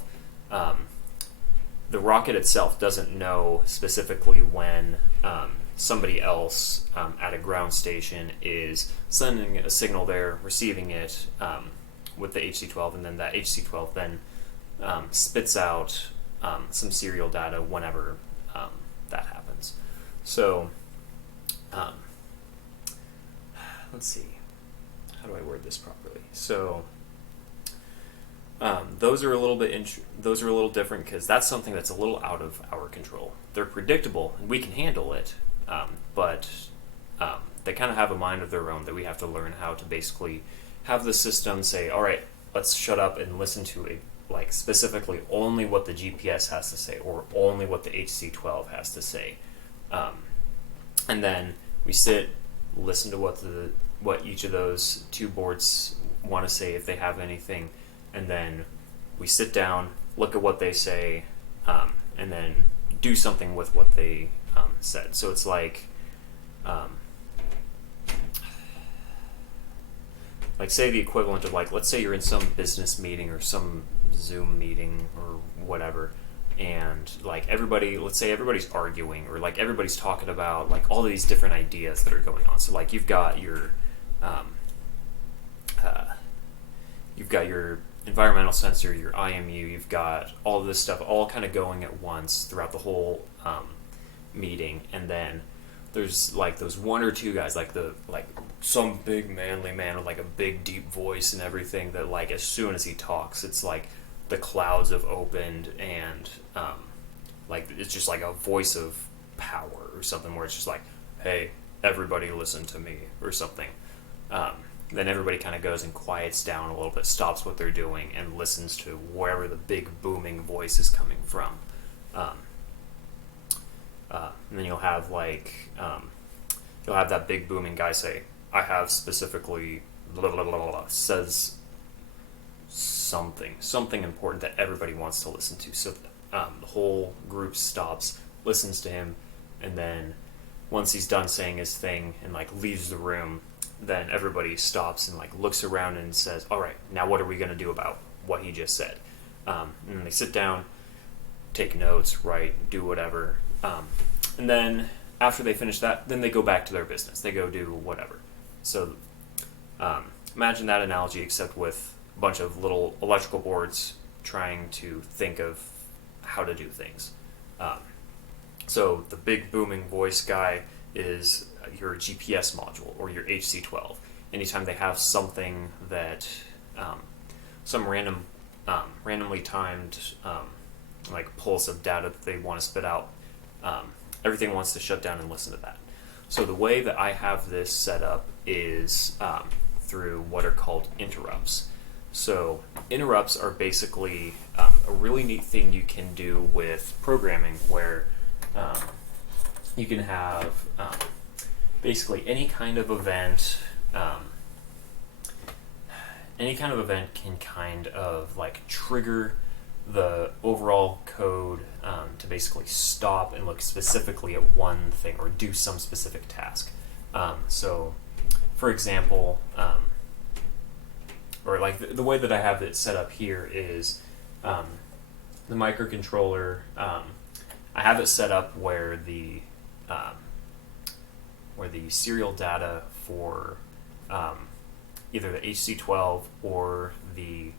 the rocket itself doesn't know specifically when somebody else at a ground station is sending a signal there, receiving it with the HC12, and then that HC12 then spits out some serial data whenever that happens. So let's see, how do I word this properly? So those are a little different because that's something that's a little out of our control. They're predictable and we can handle it, but they kind of have a mind of their own that we have to learn how to basically have the system say, all right, let's shut up and listen to specifically only what the GPS has to say, or only what the HC12 has to say. And then we sit, listen to what each of those two boards want to say if they have anything, and then we sit down, look at what they say, and then do something with what they said. So it's like say the equivalent of let's say you're in some business meeting or some Zoom meeting or whatever, and let's say everybody's arguing, or everybody's talking about all these different ideas that are going on. So you've got your environmental sensor, your IMU, you've got all of this stuff all kind of going at once throughout the whole meeting, and then there's those one or two guys, some big manly man with a big deep voice and everything, that as soon as he talks, it's the clouds have opened, and it's just a voice of power or something, where it's just hey, everybody listen to me, or something. Then everybody kind of goes and quiets down a little bit, stops what they're doing, and listens to wherever the big booming voice is coming from. And then you'll have that big booming guy say, I have specifically blah, blah, blah, blah, blah, says something important that everybody wants to listen to. So the whole group stops, listens to him, and then once he's done saying his thing and leaves the room, then everybody stops and looks around and says, all right, now what are we going to do about what he just said? And then they sit down, take notes, write, do whatever. And then after they finish that, then they go back to their business. They go do whatever. So imagine that analogy, except with a bunch of little electrical boards trying to think of how to do things. So the big booming voice guy is your GPS module, or your HC12. Anytime they have something that some randomly timed pulse of data that they want to spit out, everything wants to shut down and listen to that. So the way that I have this set up is through what are called interrupts. So interrupts are basically a really neat thing you can do with programming, where you can have basically any kind of event. Any kind of event can kind of trigger the overall code to basically stop and look specifically at one thing, or do some specific task. So, for example, or the way that I have it set up here is the microcontroller. I have it set up where the serial data for either the HC12 or the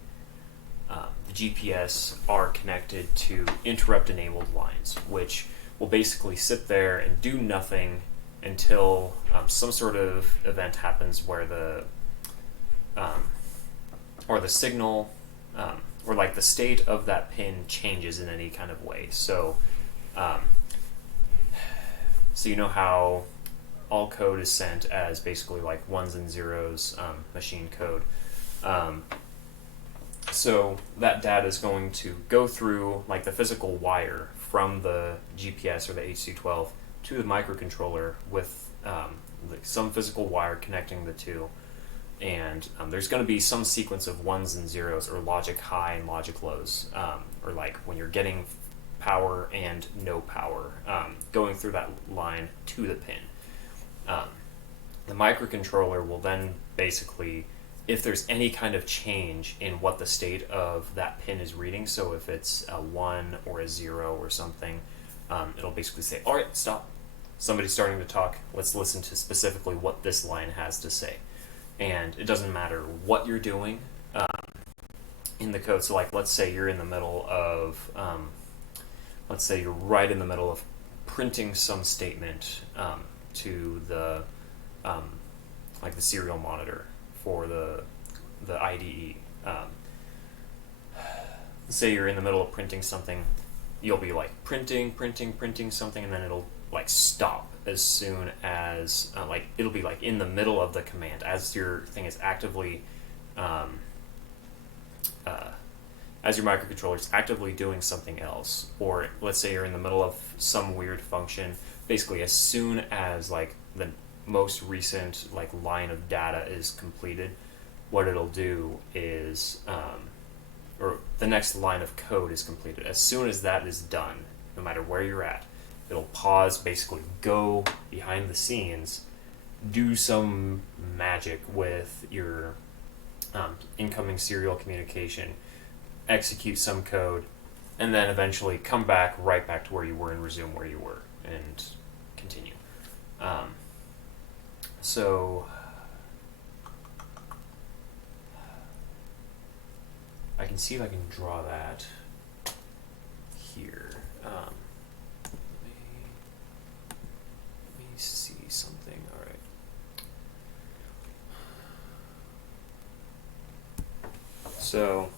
GPS are connected to interrupt-enabled lines, which will basically sit there and do nothing until some sort of event happens where the signal or the state of that pin changes in any kind of way. So you know how all code is sent as basically ones and zeros, machine code. So that data is going to go through the physical wire from the GPS or the HC12 to the microcontroller with some physical wire connecting the two. And there's going to be some sequence of ones and zeros, or logic high and logic lows, or when you're getting power and no power, going through that line to the pin. The microcontroller will then basically, if there's any kind of change in what the state of that pin is reading, so if it's a 1 or a 0 or something, it'll basically say, all right, stop. Somebody's starting to talk. Let's listen to specifically what this line has to say. And it doesn't matter what you're doing in the code. So let's say you're in the middle of, let's say you're right in the middle of printing some statement to the the serial monitor for the IDE. Let's say you're in the middle of printing something, you'll be printing something, and then it'll stop as soon as it'll be in the middle of the command as your thing is actively um, as your microcontroller is actively doing something else, or let's say you're in the middle of some weird function, basically as soon as like the most recent like line of data is completed, what it'll do is, or the next line of code is completed, as soon as that is done, no matter where you're at, it'll pause, basically go behind the scenes, do some magic with your incoming serial communication, execute some code, and then eventually come back right back to where you were and resume where you were and continue. So I can see if I can draw that here. Let me see something. All right. So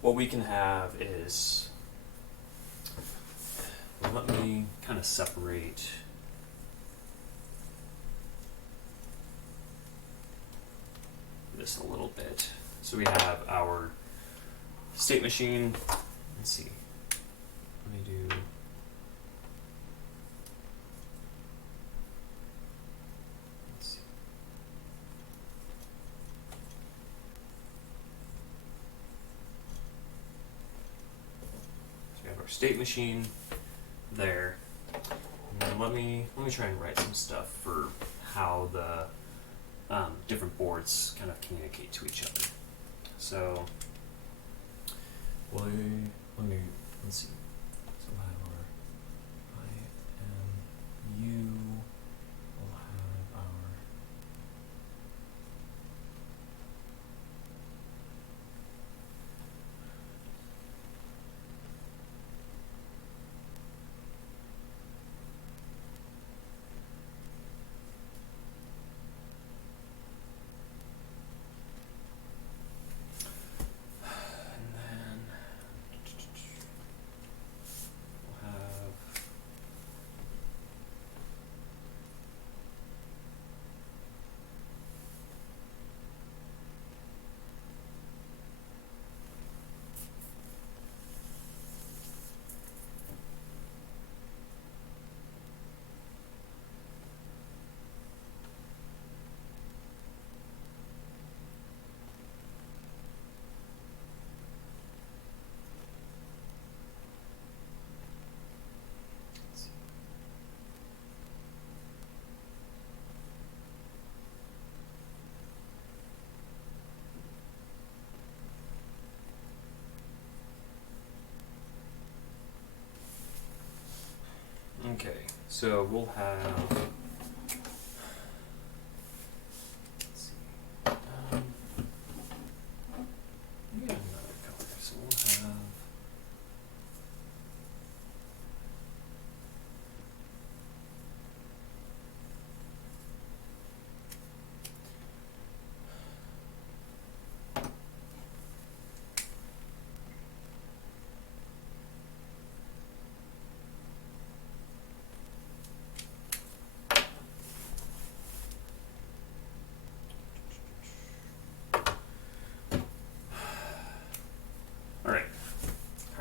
what we can have is, let me kind of separate this a little bit. So we have our state machine. Let's see. Let me do. Let's see. So we have our state machine there. And then let me try and write some stuff for how the different boards kind of communicate to each other. So let's see. So I am you will have our okay, so we'll have, let's see, we got another color, so we'll have,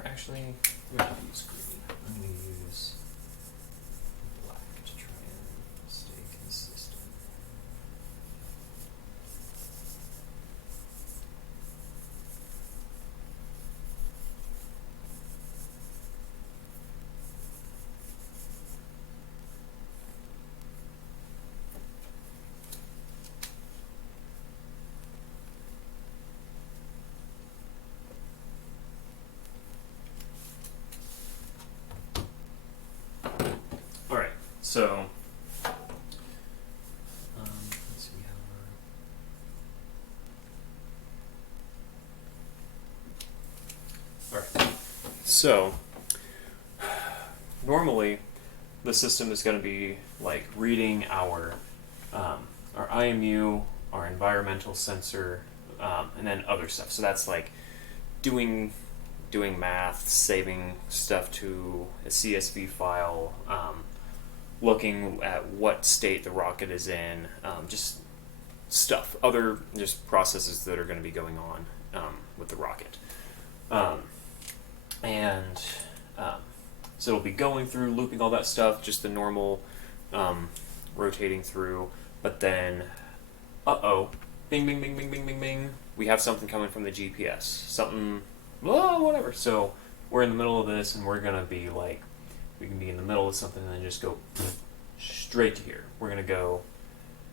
actually, I'm going to use green. I'm going to use black to try and stay consistent. So, let's see, we have our... Alright, so, normally, the system is going to be, like, reading our IMU, our environmental sensor, and then other stuff. So that's, like, doing math, saving stuff to a CSV file, looking at what state the rocket is in, just stuff, other just processes that are going to be going on with the rocket. And so it'll be going through, looping all that stuff, just the normal rotating through, but then, bing, bing, bing, bing, bing, bing, bing, we have something coming from the GPS, something, whatever. So we're in the middle of this, and we're going to be like, we can be in the middle of something and then just go straight to here. We're going to go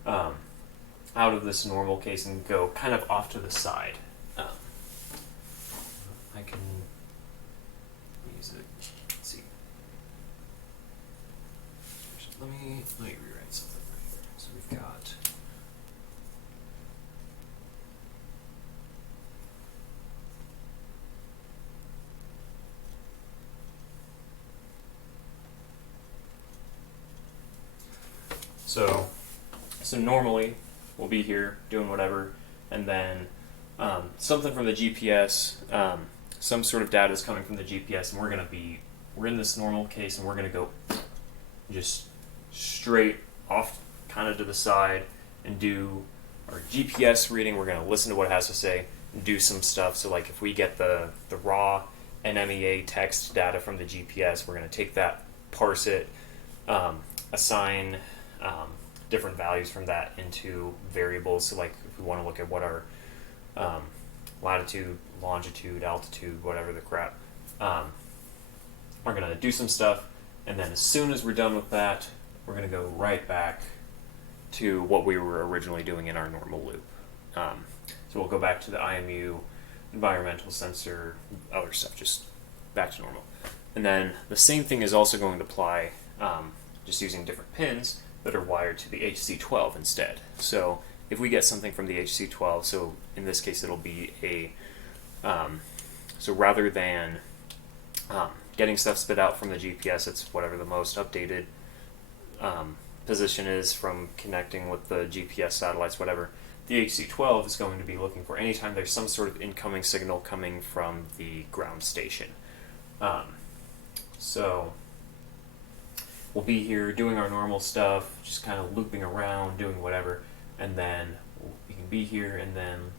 out of this normal case and go kind of off to the side. I can use it. Let's see. Let me rewrite something right here. So we've got. So normally we'll be here doing whatever, and then something from the GPS, some sort of data is coming from the GPS, and we're in this normal case, and we're going to go just straight off kind of to the side and do our GPS reading. We're going to listen to what it has to say and do some stuff. So like if we get the raw NMEA text data from the GPS, we're going to take that, parse it, assign different values from that into variables. So like if we want to look at what our latitude, longitude, altitude, whatever the crap, we're going to do some stuff, and then as soon as we're done with that, we're going to go right back to what we were originally doing in our normal loop. So we'll go back to the IMU, environmental sensor, other stuff, just back to normal. And then the same thing is also going to apply, just using different pins that are wired to the HC12 instead. So if we get something from the HC12, so in this case it'll be a, so rather than getting stuff spit out from the GPS, it's whatever the most updated position is from connecting with the GPS satellites, whatever. The HC12 is going to be looking for anytime there's some sort of incoming signal coming from the ground station. So we'll be here doing our normal stuff, just kind of looping around, doing whatever, and then we can be here, and then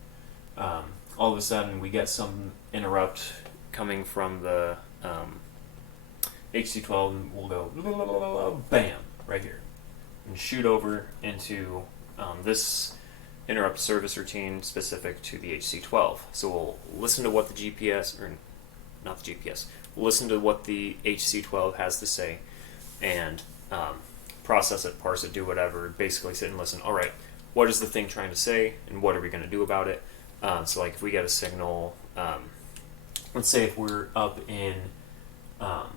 all of a sudden we get some interrupt coming from the HC12, and we'll go bam right here and shoot over into this interrupt service routine specific to the HC12. So we'll listen to what the GPS, or not the GPS, we'll listen to what the HC12 has to say, and process it, parse it, do whatever, basically sit and listen. All right, what is the thing trying to say, and what are we going to do about it? So like if we get a signal, let's say if we're up in, let's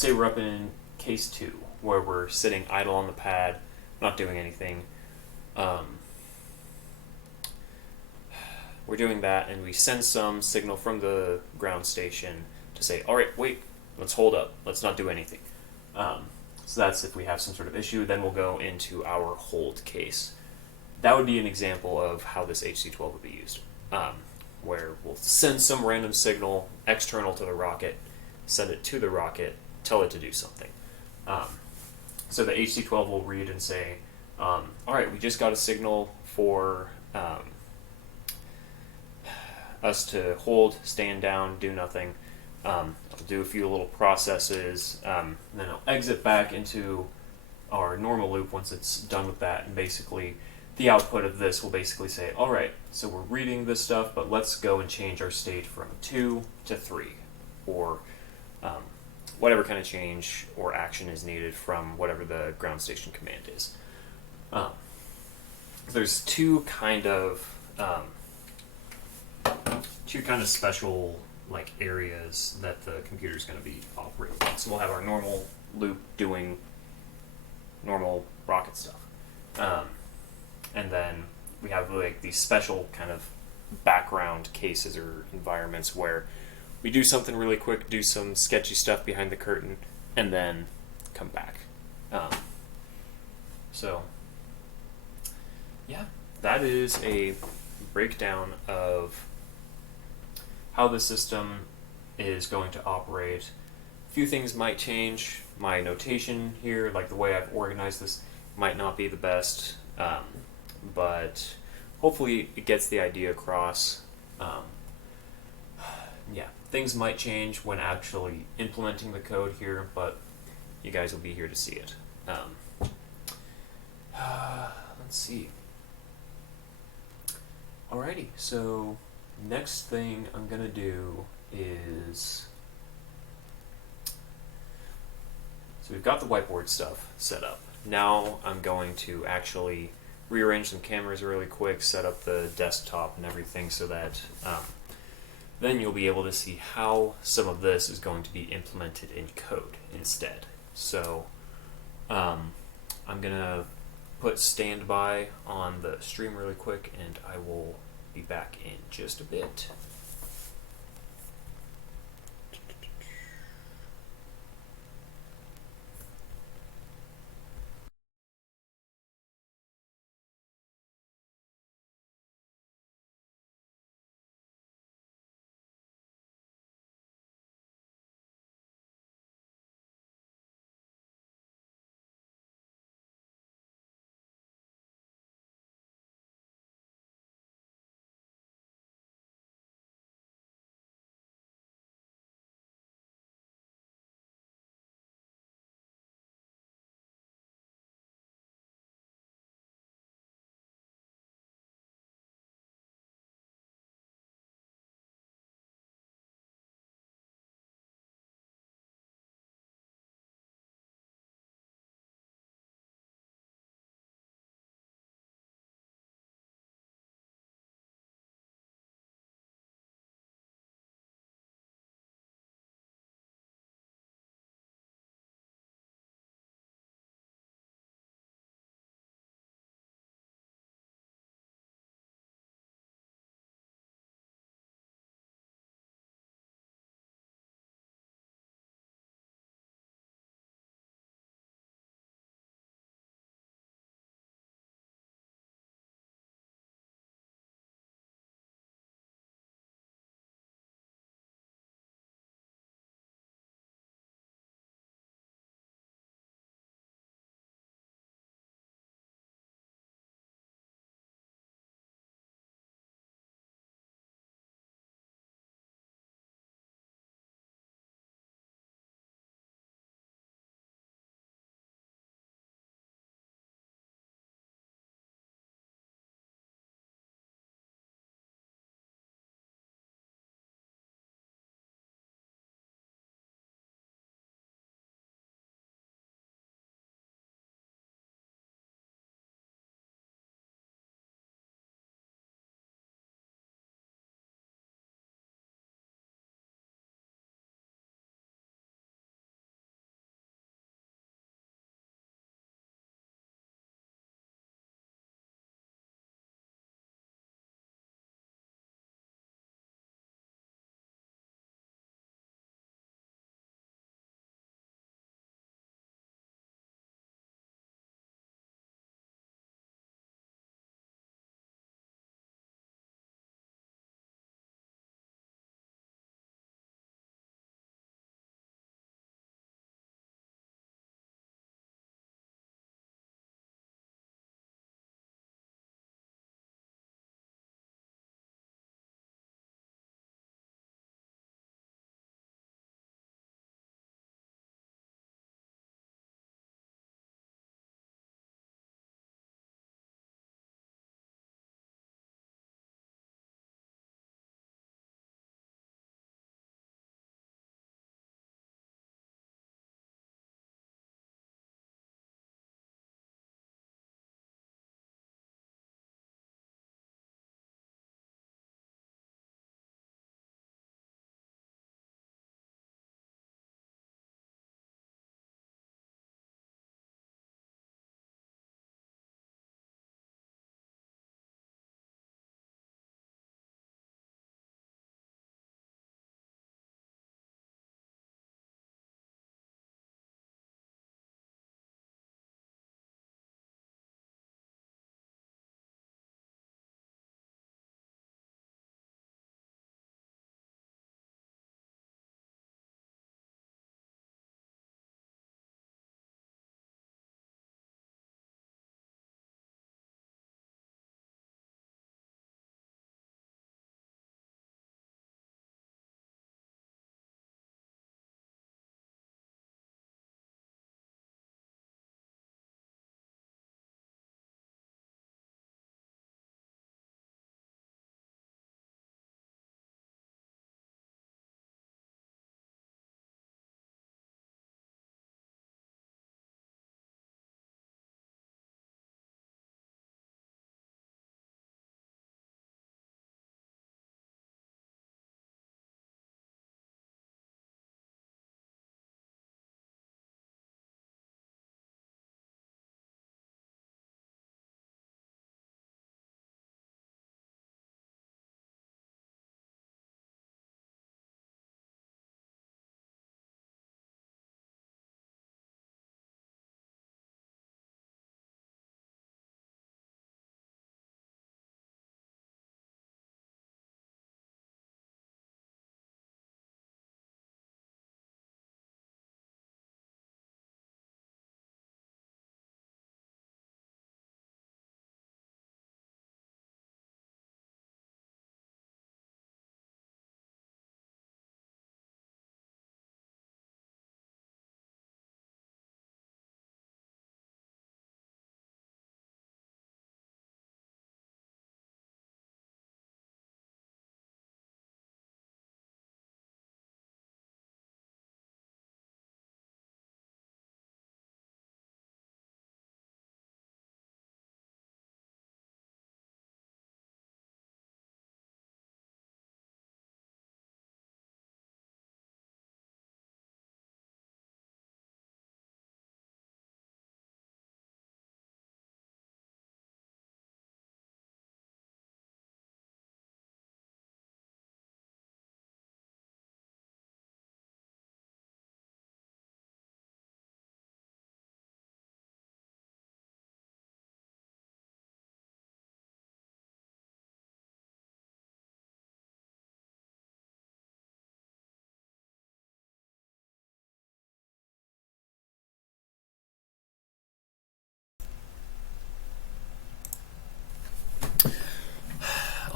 say we're up in case 2, where we're sitting idle on the pad, not doing anything. We're doing that, and we send some signal from the ground station to say, all right, wait, let's hold up, let's not do anything. So that's if we have some sort of issue. Then we'll go into our hold case. That would be an example of how this HC12 would be used, where we'll send some random signal external to the rocket, send it to the rocket, tell it to do something. So the HC12 will read and say, all right, we just got a signal for us to hold, stand down, do nothing. I'll do a few little processes, and then I'll exit back into our normal loop once it's done with that, and basically the output of this will basically say, all right, so we're reading this stuff, but let's go and change our state from 2 to 3, or whatever kind of change or action is needed from whatever the ground station command is. There's two kind of special like areas that the computer is going to be operating on. So we'll have our normal loop doing normal rocket stuff, and then we have like these special kind of background cases or environments where we do something really quick, do some sketchy stuff behind the curtain, and then come back. So yeah, that is a breakdown of how the system is going to operate. A few things might change. My notation here, like the way I've organized this, might not be the best. Um, but hopefully it gets the idea across. Um, yeah, things might change when actually implementing the code here, but you guys will be here to see it. Let's see. Alrighty, so next thing I'm gonna do is, so we've got the whiteboard stuff set up. Now I'm going to actually rearrange some cameras really quick, set up the desktop and everything so that then you'll be able to see how some of this is going to be implemented in code instead. So I'm gonna put standby on the stream really quick, and I will be back in just a bit.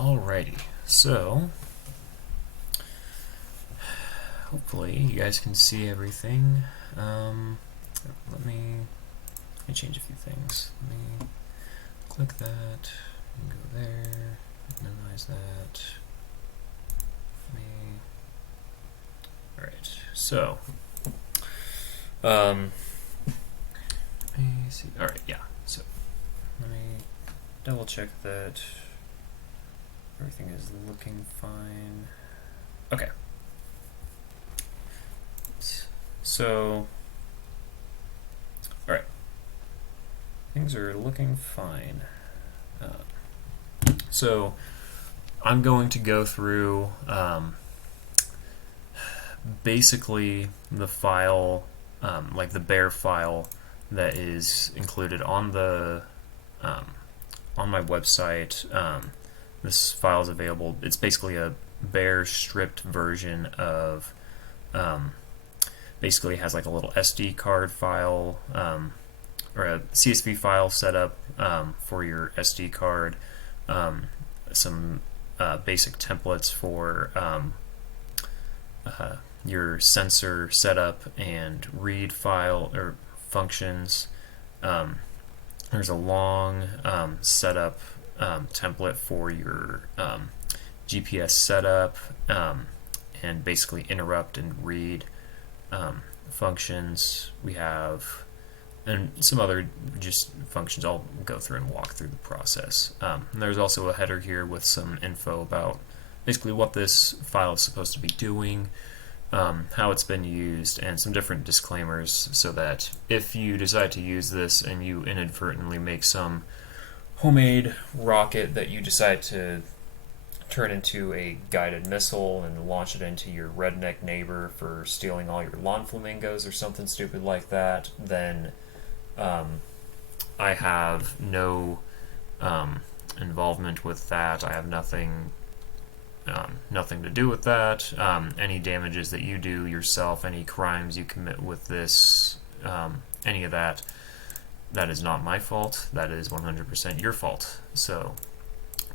Alrighty, so hopefully you guys can see everything. Let me change a few things. Let me click that, and go there, minimize that. Alright, so let me see. Alright, yeah. So let me double check that everything is looking fine. Okay. So, alright. Things are looking fine. So, I'm going to go through basically the file, like the bare file that is included on the on my website. This file is available. It's basically a bare stripped version of basically has like a little SD card file or a CSV file set up for your SD card, some basic templates for your sensor setup and read file or functions. There's a long setup template for your GPS setup and basically interrupt and read functions. We have and some other just functions. I'll go through and walk through the process. And there's also a header here with some info about basically what this file is supposed to be doing, how it's been used, and some different disclaimers so that if you decide to use this and you inadvertently make some homemade rocket that you decide to turn into a guided missile and launch it into your redneck neighbor for stealing all your lawn flamingos or something stupid like that, then I have no involvement with that. I have nothing to do with that. Any damages that you do yourself, any crimes you commit with this, any of that, that is not my fault. That is 100% your fault. So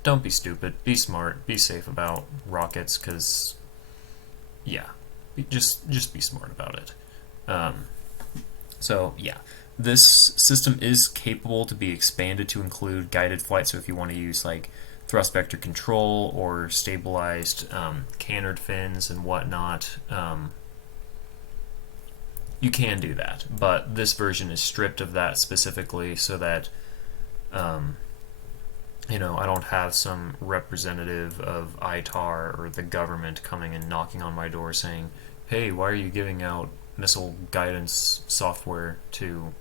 don't be stupid. Be smart. Be safe about rockets, because yeah, just be smart about it. So yeah, this system is capable to be expanded to include guided flight. So if you want to use like thrust vector control or stabilized canard fins and whatnot, you can do that. But this version is stripped of that specifically so that you know, I don't have some representative of ITAR or the government coming and knocking on my door saying, hey, why are you giving out missile guidance software to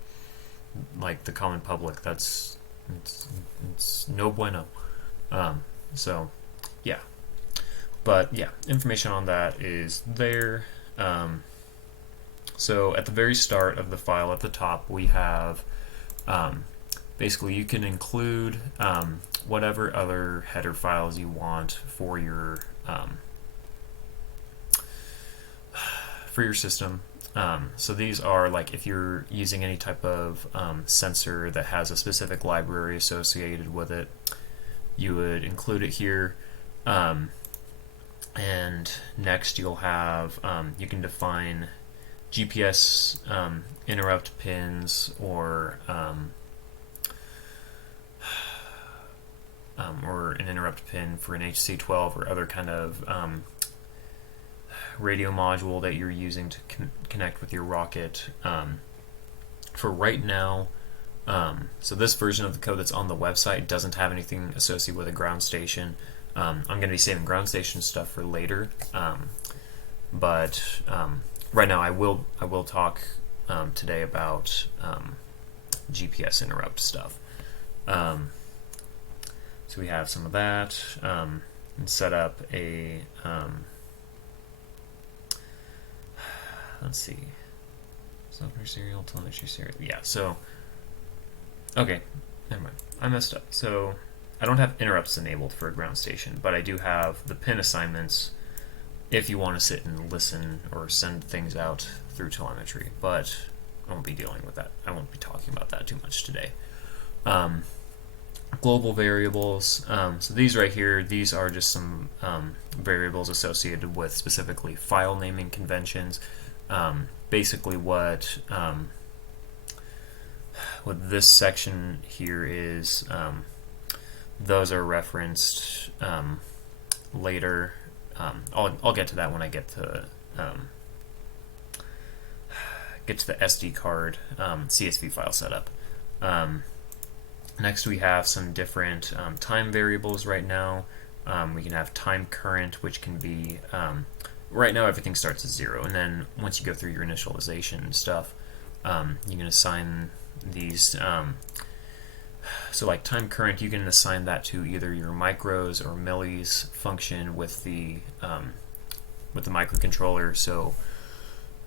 like the common public? It's no bueno. So yeah, but yeah, information on that is there. So at the very start of the file at the top we have basically you can include whatever other header files you want for your system. So these are like if you're using any type of sensor that has a specific library associated with it, you would include it here. And next you'll have you can define GPS interrupt pins or an interrupt pin for an HC12 or other kind of radio module that you're using to connect with your rocket. For right now, so this version of the code that's on the website doesn't have anything associated with a ground station. I'm going to be saving ground station stuff for later, but right now I will talk today about GPS interrupt stuff. So we have some of that, and set up a let's see, software serial, telemetry serial. Yeah, so okay, never mind. I messed up. So I don't have interrupts enabled for a ground station, but I do have the pin assignments if you want to sit and listen or send things out through telemetry, but I won't be dealing with that. I won't be talking about that too much today. global variables. So these right here, these are just some variables associated with specifically file naming conventions. Basically what this section here is, those are referenced later. I'll get to that when I get to the SD card CSV file setup. Next we have some different time variables right now. We can have time current, which can be, right now everything starts at 0, and then once you go through your initialization stuff, you can assign these, so like time current, you can assign that to either your micros or millis function with the microcontroller. So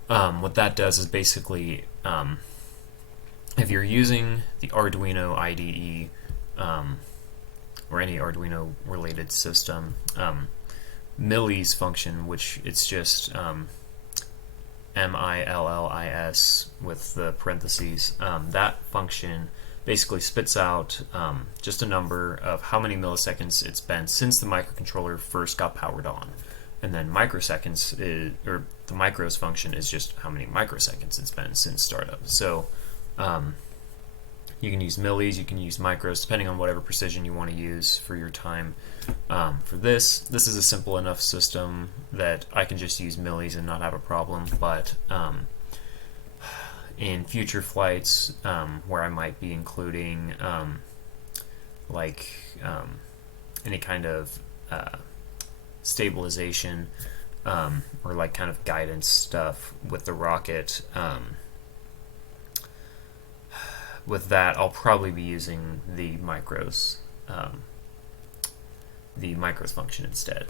what that does is basically, if you're using the Arduino IDE or any Arduino related system, millis function, which it's just millis with the parentheses, that function basically spits out just a number of how many milliseconds it's been since the microcontroller first got powered on. And then microseconds is, or the micros function is just how many microseconds it's been since startup. So you can use millis, you can use micros, depending on whatever precision you want to use for your time. For this is a simple enough system that I can just use millis and not have a problem, but in future flights where I might be including any kind of stabilization or like kind of guidance stuff with the rocket, with that I'll probably be using the micros function instead.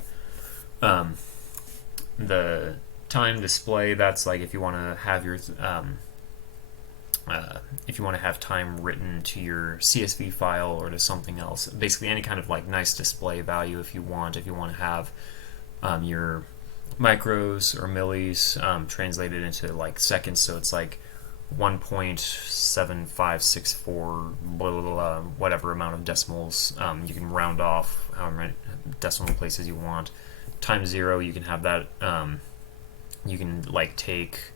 The time display, that's like if you want to have your if you want to have time written to your CSV file or to something else, basically any kind of like nice display value if you want to have your micros or millis translated into like seconds, so it's like 1.7564 blah, blah, blah, whatever amount of decimals. You can round off however many decimal places you want. Times 0, you can have that, you can like take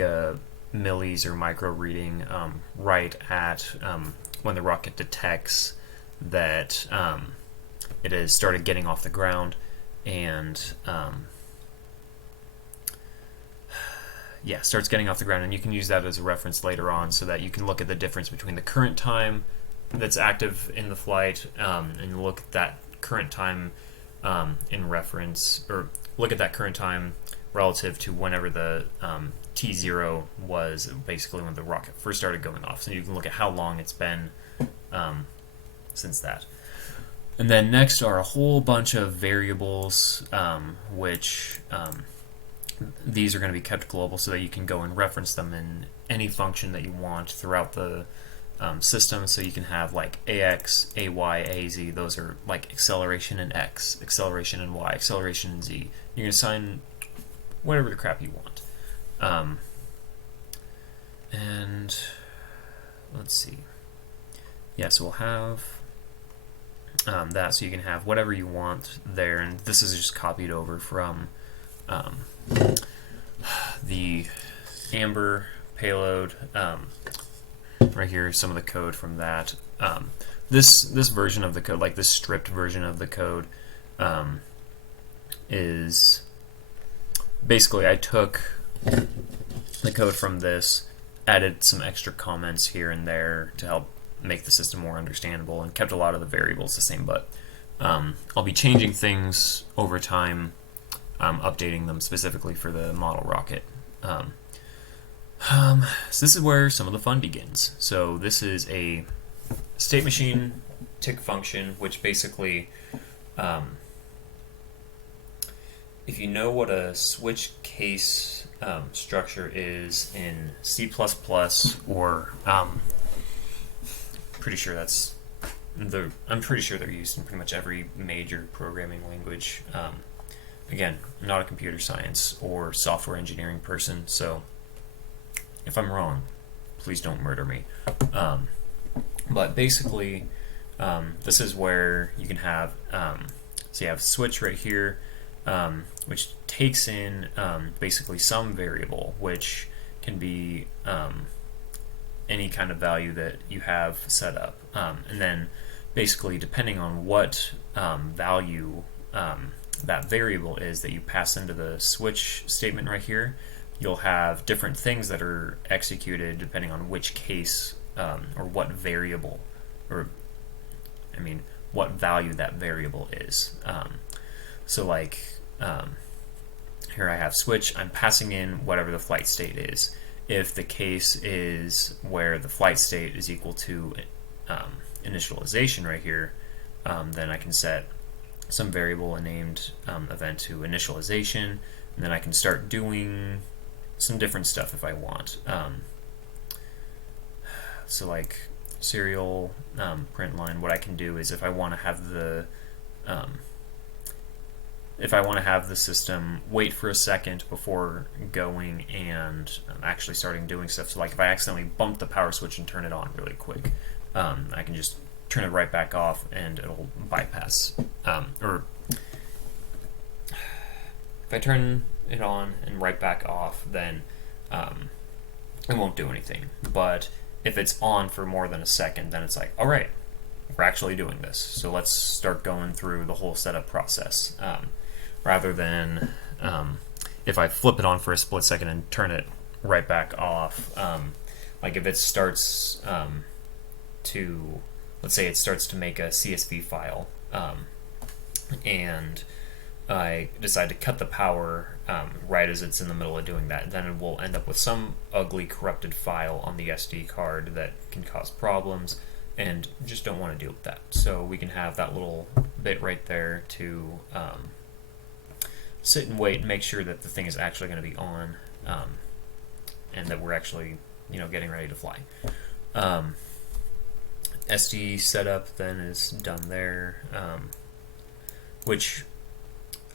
a millis or micro reading right at when the rocket detects that it has started getting off the ground, and starts getting off the ground, and you can use that as a reference later on so that you can look at the difference between the current time that's active in the flight and look at that current time in reference, or look at that current time relative to whenever the T0 was, basically when the rocket first started going off. So you can look at how long it's been since that. And then next are a whole bunch of variables, which these are going to be kept global so that you can go and reference them in any function that you want throughout the system. So you can have like AX, AY, AZ, those are like acceleration in X, acceleration in Y, acceleration in Z. You can assign whatever the crap you want. And let's see. Yeah, so we'll have that, so you can have whatever you want there, and this is just copied over from the Amber payload. Right here, some of the code from that. This version of the code, like this stripped version of the code, is basically I took the code from this, added some extra comments here and there to help make the system more understandable, and kept a lot of the variables the same, but I'll be changing things over time, updating them specifically for the model rocket. So this is where some of the fun begins. So this is a state machine tick function, which basically, if you know what a switch case structure is in C++, or pretty sure that's I'm pretty sure they're used in pretty much every major programming language. Again, I'm not a computer science or software engineering person, so if I'm wrong, please don't murder me. But basically, This is where you can have, so you have switch right here, which takes in basically some variable, which can be any kind of value that you have set up. And then basically, depending on what value that variable is that you pass into the switch statement right here, you'll have different things that are executed depending on which case or what variable, or I mean, what value that variable is. So like here I have switch, I'm passing in whatever the flight state is. If the case is where the flight state is equal to initialization right here, then I can set some variable and named event to initialization, and then I can start doing some different stuff if I want. So like serial print line, what I can do is if I want to have the system wait for a second before going and actually starting doing stuff. So like if I accidentally bump the power switch and turn it on really quick, I can just turn it right back off and it'll bypass. Or if I turn it on and right back off, then it won't do anything. But if it's on for more than a second, then it's like, all right, we're actually doing this. So let's start going through the whole setup process. Rather than if I flip it on for a split second and turn it right back off, like if it starts to, let's say it starts to make a CSV file, and I decide to cut the power right as it's in the middle of doing that, then it will end up with some ugly corrupted file on the SD card that can cause problems, and just don't want to deal with that. So we can have that little bit right there to sit and wait and make sure that the thing is actually going to be on, and that we're actually, getting ready to fly. SD setup then is done there, which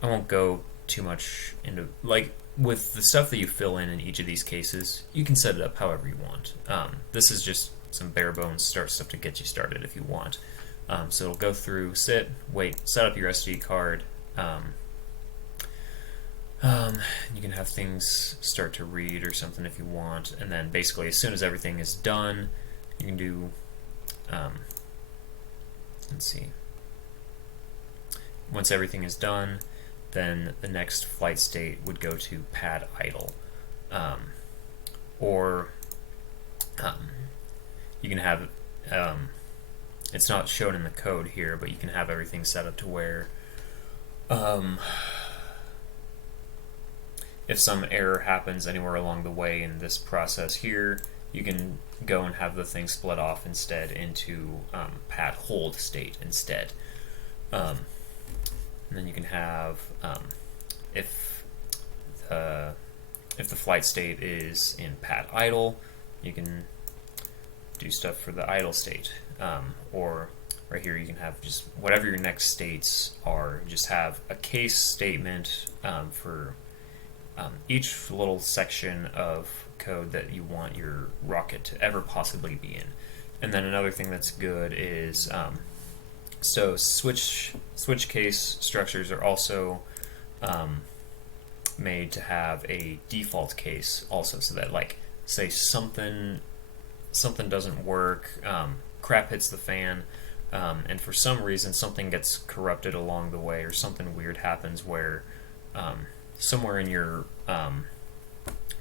I won't go too much into. Like with the stuff that you fill in each of these cases, you can set it up however you want. This is just some bare bones start stuff to get you started if you want. So it'll go through sit, wait, set up your SD card. You can have things start to read or something if you want, and then basically as soon as everything is done, you can do, let's see, once everything is done, then the next flight state would go to pad idle, or you can have, it's not shown in the code here, but you can have everything set up to where if some error happens anywhere along the way in this process here, you can go and have the thing split off instead into pad hold state instead. And then you can have, if the flight state is in pad idle, you can do stuff for the idle state. Or right here you can have just whatever your next states are, just have a case statement for each little section of code that you want your rocket to ever possibly be in. And then another thing that's good is so switch case structures are also made to have a default case also, so that like say something doesn't work, crap hits the fan, and for some reason something gets corrupted along the way, or something weird happens where somewhere in your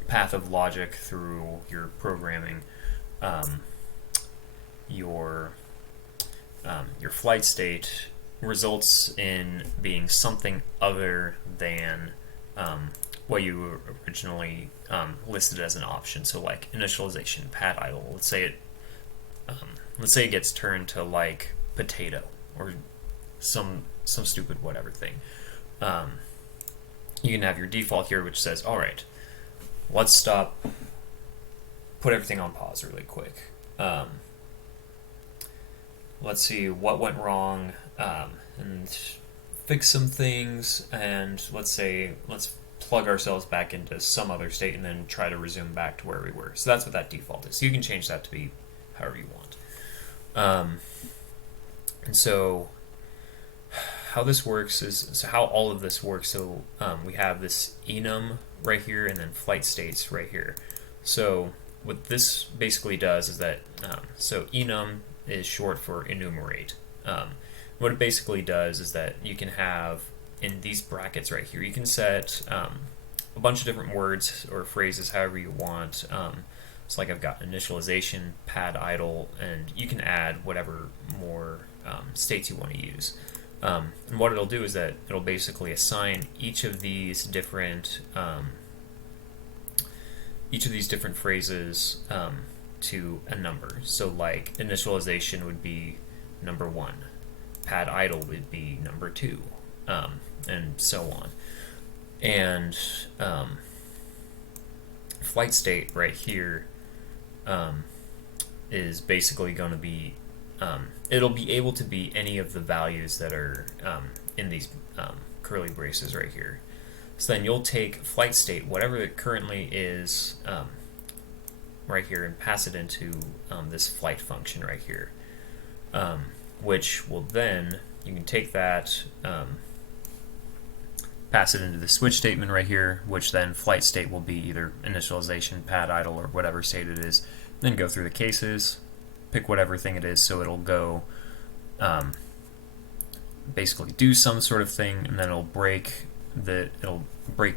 path of logic through your programming, your flight state results in being something other than what you originally listed as an option. So like initialization, pad idle. Let's say it gets turned to like potato or some stupid whatever thing. You can have your default here, which says, all right, let's stop, put everything on pause really quick. Let's see what went wrong, and fix some things, and let's plug ourselves back into some other state and then try to resume back to where we were. So that's what that default is. So you can change that to be however you want. And so how this works is, so how all of this works, so we have this enum right here and then flight states right here. So what this basically does is that, so enum is short for enumerate. What it basically does is that you can have, in these brackets right here, you can set a bunch of different words or phrases however you want. So like I've got initialization, pad idle, and you can add whatever more states you want to use. And what it'll do is that it'll basically assign each of these different phrases to a number. So like initialization would be number 1, pad idle would be number 2, and so on. And flight state right here is basically going to be, it'll be able to be any of the values that are in these curly braces right here. So then you'll take flight state, whatever it currently is right here, and pass it into this flight function right here, which will then, you can take that, pass it into the switch statement right here, which then flight state will be either initialization, pad idle, or whatever state it is. Then go through the cases, pick whatever thing it is, so it'll go basically do some sort of thing, and then it'll break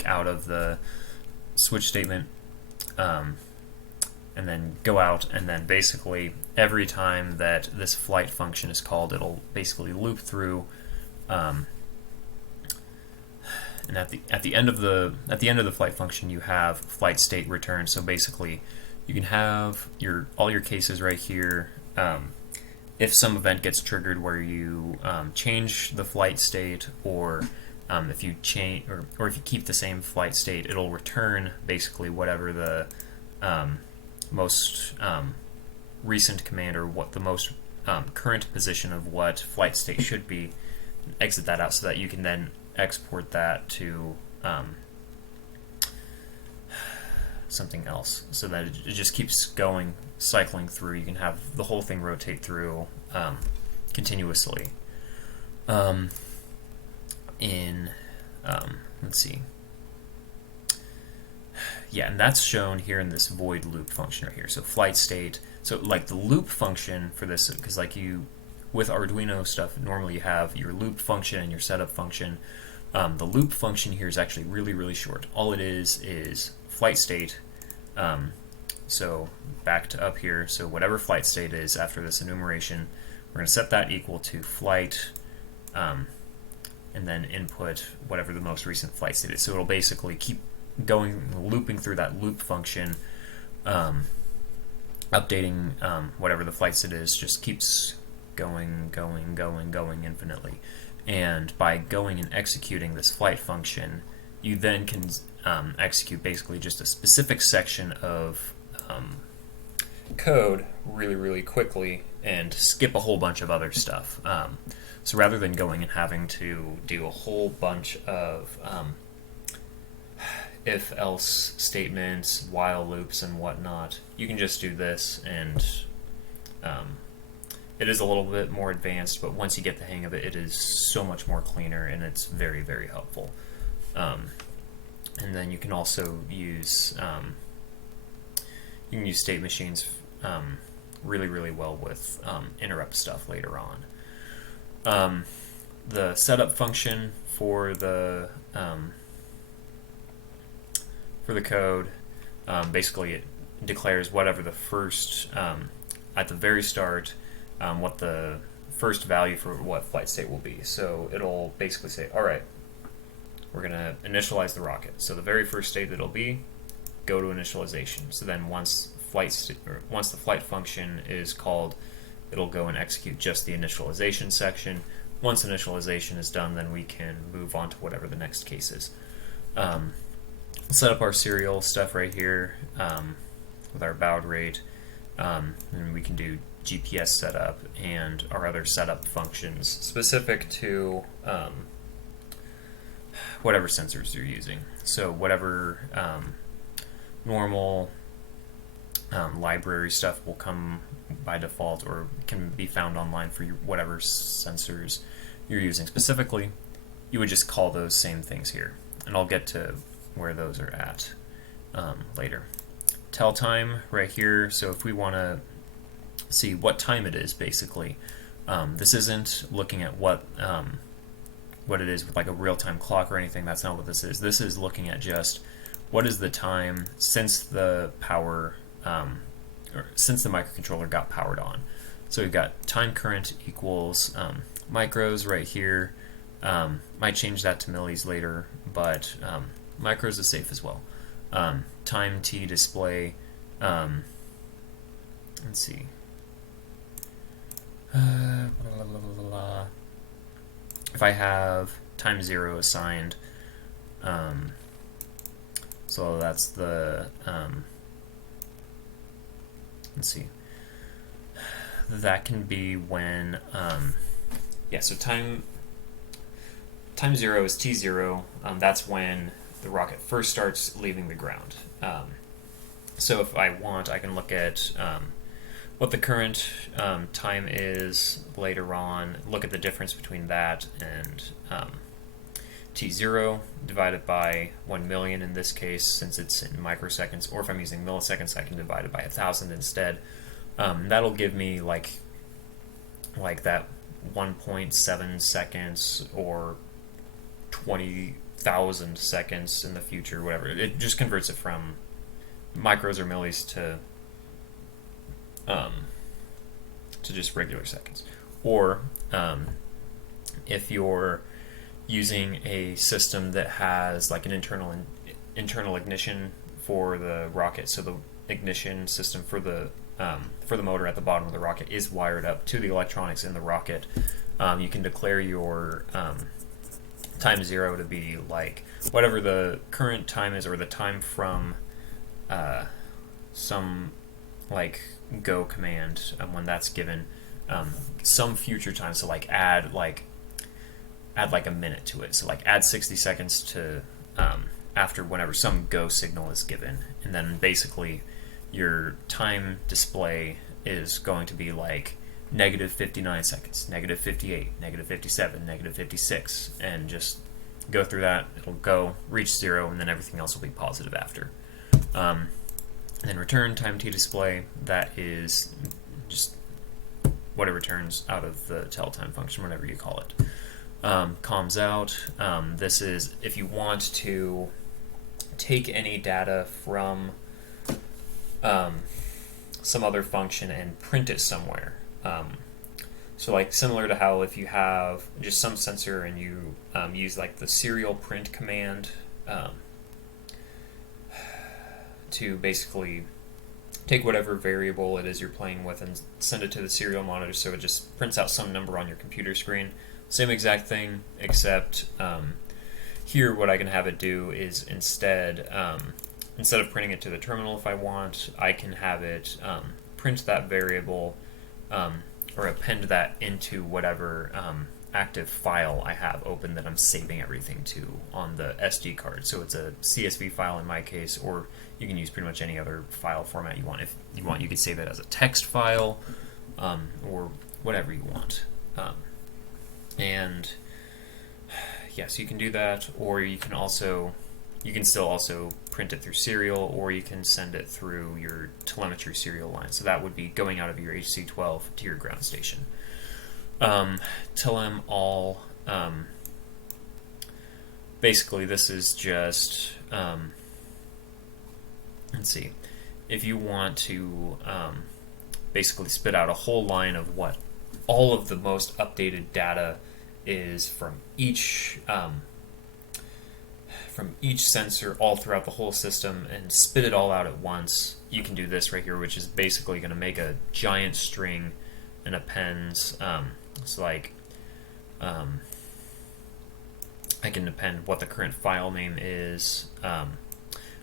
out of the switch statement, and then go out, and then basically every time that this flight function is called, it'll basically loop through, and at the end of the flight function you have flight state return. So basically you can have all your cases right here. If some event gets triggered where you change the flight state, or if you change, or if you keep the same flight state, it'll return basically whatever the most recent command, or what the most current position of what flight state should be, and exit that out, so that you can then export that to something else, so that it just keeps going, cycling through. You can have the whole thing rotate through continuously. Let's see. Yeah, and that's shown here in this void loop function right here. So flight state. So like the loop function for this, because like with Arduino stuff, normally you have your loop function and your setup function. The loop function here is actually really, really short. All it is flight state. So back to up here. So whatever flight state is after this enumeration, we're going to set that equal to flight, and then input whatever the most recent flight state is. So it'll basically keep going, looping through that loop function, updating whatever the flight state is, just keeps going infinitely. And by going and executing this flight function, you then can execute basically just a specific section of code really, really quickly and skip a whole bunch of other stuff. So rather than going and having to do a whole bunch of if-else statements, while loops, and whatnot, you can just do this, and it is a little bit more advanced, but once you get the hang of it, it is so much more cleaner, and it's very, very helpful. And then you can also use state machines really, really well with interrupt stuff later on. The setup function for the code, basically it declares whatever the first, at the very start, what the first value for what flight state will be. So it'll basically say, alright, we're going to initialize the rocket. So the very first state that it'll be, go to initialization. So then once the flight function is called, it'll go and execute just the initialization section. Once initialization is done, then we can move on to whatever the next case is. Set up our serial stuff right here with our baud rate, and we can do GPS setup and our other setup functions specific to whatever sensors you're using. So whatever normal library stuff will come by default or can be found online for whatever sensors you're using. Specifically, you would just call those same things here, and I'll get to where those are at later. Tell time right here, so if we want to see what time it is, basically, this isn't looking at what it is with like a real-time clock or anything. That's not what this is. This is looking at just what is the time since the power, or since the microcontroller got powered on. So we've got time current equals micros right here. Might change that to millis later, but micros is safe as well. Time t display. Let's see. Blah, blah, blah, blah. If I have time 0 assigned, so that's the let's see. That can be when so time 0 is t0. That's when the rocket first starts leaving the ground. So if I want, I can look at what the current time is later on, look at the difference between that and t0 divided by 1 million in this case, since it's in microseconds, or if I'm using milliseconds, I can divide it by 1,000 instead. That'll give me like that 1.7 seconds or 20,000 seconds in the future, whatever. It just converts it from micros or millis to just regular seconds. Or if you're using a system that has like an internal ignition for the rocket, so the ignition system for the motor at the bottom of the rocket is wired up to the electronics in the rocket, you can declare your time 0 to be like whatever the current time is, or the time from some like go command when that's given, some future time. So like add like a minute to it. So like add 60 seconds to after whenever some go signal is given, and then basically your time display is going to be like negative 59 seconds, negative 58, negative 57, negative 56, and just go through that. It'll go reach 0, and then everything else will be positive after. And then return time t display, that is just what it returns out of the tell time function, whatever you call it. Comms out, this is if you want to take any data from some other function and print it somewhere. So like similar to how if you have just some sensor and you use like the serial print command to basically take whatever variable it is you're playing with and send it to the serial monitor, so it just prints out some number on your computer screen. Same exact thing, except here what I can have it do is instead of printing it to the terminal, if I want, I can have it print that variable or append that into whatever active file I have open that I'm saving everything to on the SD card. So it's a CSV file in my case, or you can use pretty much any other file format you want. If you want, you could save it as a text file or whatever you want. And yes, you can do that, or you can still also print it through serial, or you can send it through your telemetry serial line. So that would be going out of your HC12 to your ground station. Telem all, basically this is just, let's see, if you want to basically spit out a whole line of what all of the most updated data is from each sensor all throughout the whole system and spit it all out at once, you can do this right here, which is basically going to make a giant string and appends. So like I can append what the current file name is,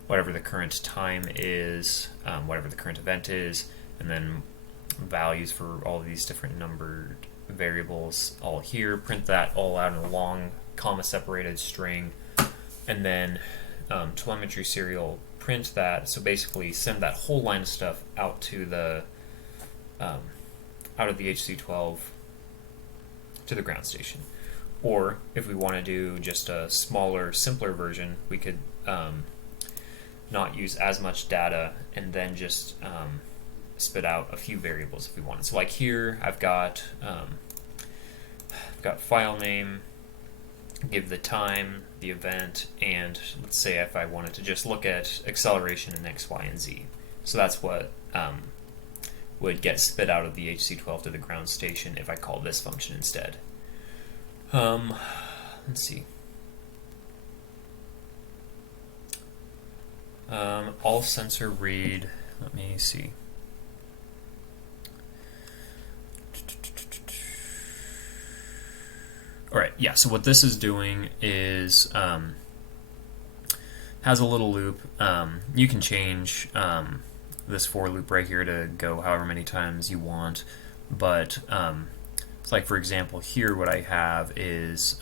whatever the current time is, whatever the current event is, and then values for all of these different numbered variables all here. Print that all out in a long comma separated string, and then telemetry serial print that, so basically send that whole line of stuff out to the out of the HC12 to the ground station. Or if we want to do just a smaller, simpler version, we could not use as much data and then just spit out a few variables if we wanted. So like here, I've got file name, give the time, the event, and let's say if I wanted to just look at acceleration in X, Y, and Z. So that's what would get spit out of the HC12 to the ground station if I call this function instead. Let's see. All sensor read. Let me see. All right, yeah, so what this is doing is has a little loop. You can change this for loop right here to go however many times you want, but it's like, for example, here what I have is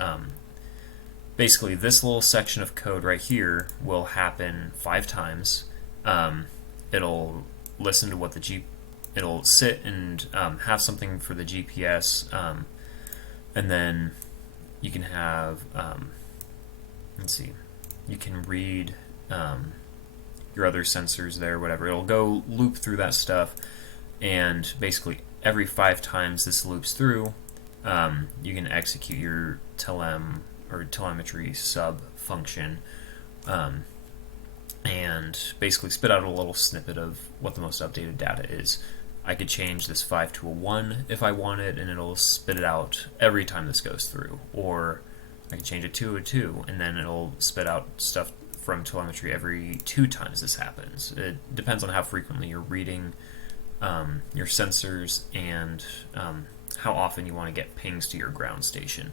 basically this little section of code right here will happen 5 times. It'll listen to what it'll sit and have something for the GPS, and then you can have, let's see, you can read your other sensors there, whatever. It'll go loop through that stuff, and basically every 5 times this loops through, you can execute your telemetry sub function, and basically spit out a little snippet of what the most updated data is. I could change this 5 to a 1 if I wanted, and it'll spit it out every time this goes through. Or I can change it to a 2, and then it'll spit out stuff from telemetry every 2 times this happens. It depends on how frequently you're reading your sensors and how often you want to get pings to your ground station.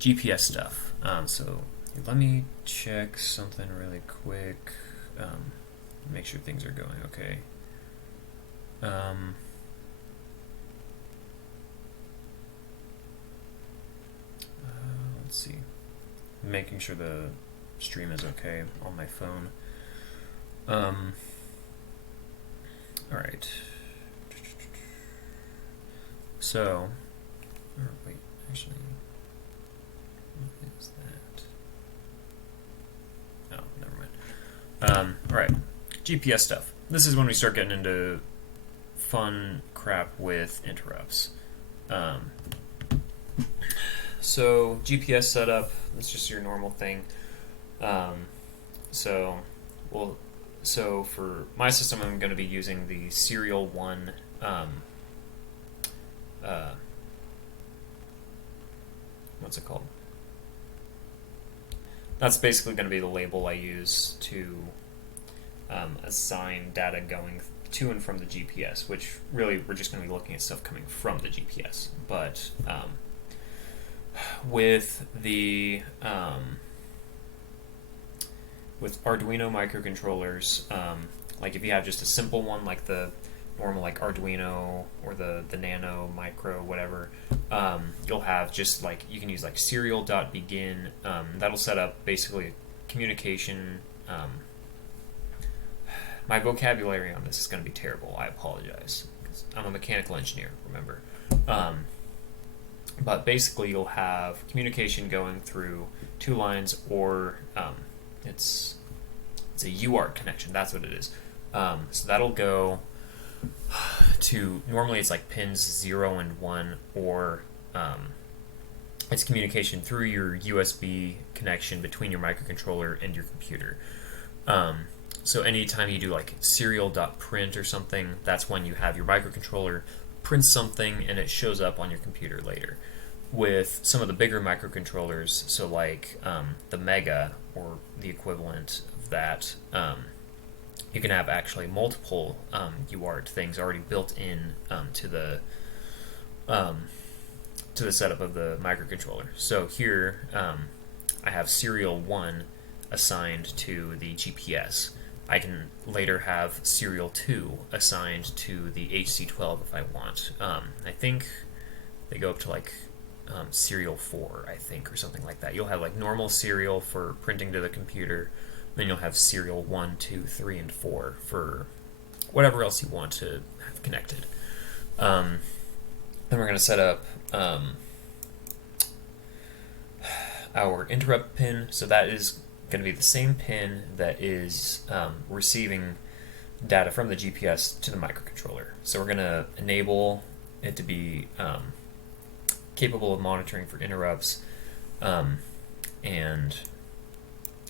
GPS stuff. So let me check something really quick. Make sure things are going okay. Let's see. Making sure the stream is okay on my phone. Alright. So, wait, actually, what is that? Oh, never mind. Alright, GPS stuff. This is when we start getting into fun crap with interrupts. So, GPS setup, that's just your normal thing. So for my system, I'm going to be using the serial 1 what's it called? That's basically going to be the label I use to assign data going to and from the GPS, which really we're just going to be looking at stuff coming from the GPS. But with the with Arduino microcontrollers, like if you have just a simple one like the normal like Arduino or the Nano Micro whatever, you'll have just like, you can use like serial.begin. That'll set up basically communication. My vocabulary on this is going to be terrible. I apologize, because I'm a mechanical engineer, remember. But basically you'll have communication going through 2 lines, or it's a UART connection, that's what it is. So that'll go to, normally it's like pins 0 and 1, or it's communication through your USB connection between your microcontroller and your computer. So anytime you do like serial.print or something, that's when you have your microcontroller print something and it shows up on your computer later. With some of the bigger microcontrollers, so like the Mega or the equivalent of that, you can have actually multiple UART things already built in to the setup of the microcontroller. So here I have serial 1 assigned to the GPS. I can later have serial 2 assigned to the HC12 if I want. I think they go up to like serial 4, I think, or something like that. You'll have like normal serial for printing to the computer, then you'll have serial 1, 2, 3, and 4 for whatever else you want to have connected. Then we're going to set up our interrupt pin, so that is going to be the same pin that is receiving data from the GPS to the microcontroller. So we're going to enable it to be capable of monitoring for interrupts, and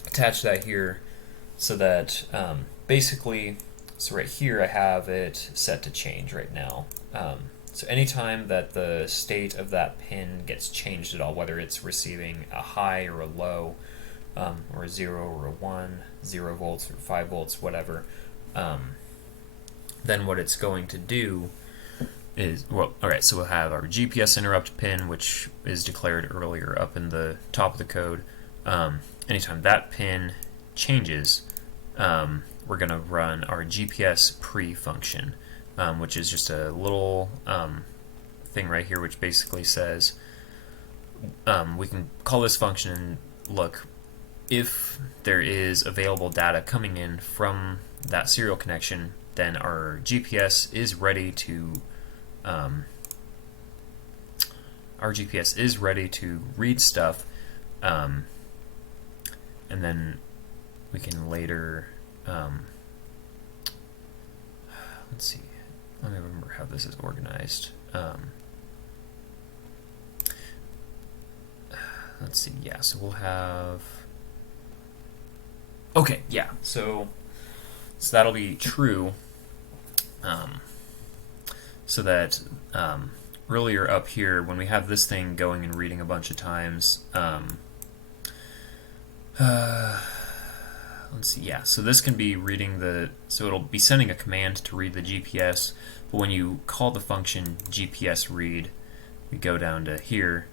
attach that here so that basically, so right here I have it set to change right now. So anytime that the state of that pin gets changed at all, whether it's receiving a high or a low, or a 0 or a 1, 0 volts or 5 volts, whatever, then what it's going to do is, well, alright, so we'll have our GPS interrupt pin, which is declared earlier up in the top of the code. Anytime that pin changes, we're going to run our GPS pre function, which is just a little thing right here which basically says we can call this function and look, if there is available data coming in from that serial connection, then our GPS is ready to read stuff, and then we can later let's see, let me remember how this is organized. Let's see, yeah, so we'll have, okay, yeah, so that'll be true, so that earlier up here, when we have this thing going and reading a bunch of times, let's see, yeah, so this can be reading so it'll be sending a command to read the GPS, but when you call the function GPS read, we go down to here,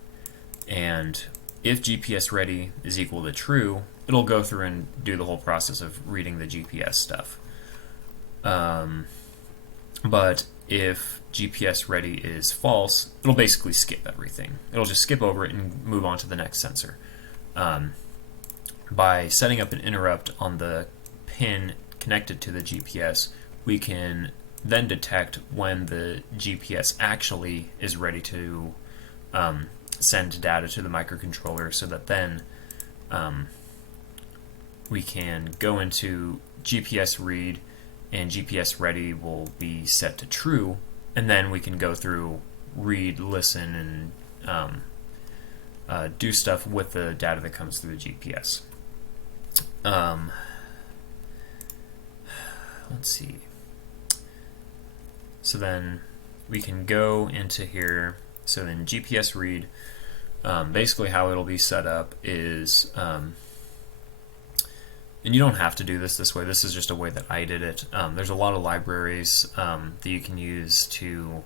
and if GPS ready is equal to true, it'll go through and do the whole process of reading the GPS stuff. But if GPS ready is false, it'll basically skip everything. It'll just skip over it and move on to the next sensor. By setting up an interrupt on the pin connected to the GPS, we can then detect when the GPS actually is ready to send data to the microcontroller, so that then we can go into GPS read, and GPS ready will be set to true, and then we can go through read, listen, and do stuff with the data that comes through the GPS. Let's see. So then we can go into here. So then GPS read, basically how it'll be set up is, and you don't have to do this way, this is just a way that I did it. There's a lot of libraries that you can use to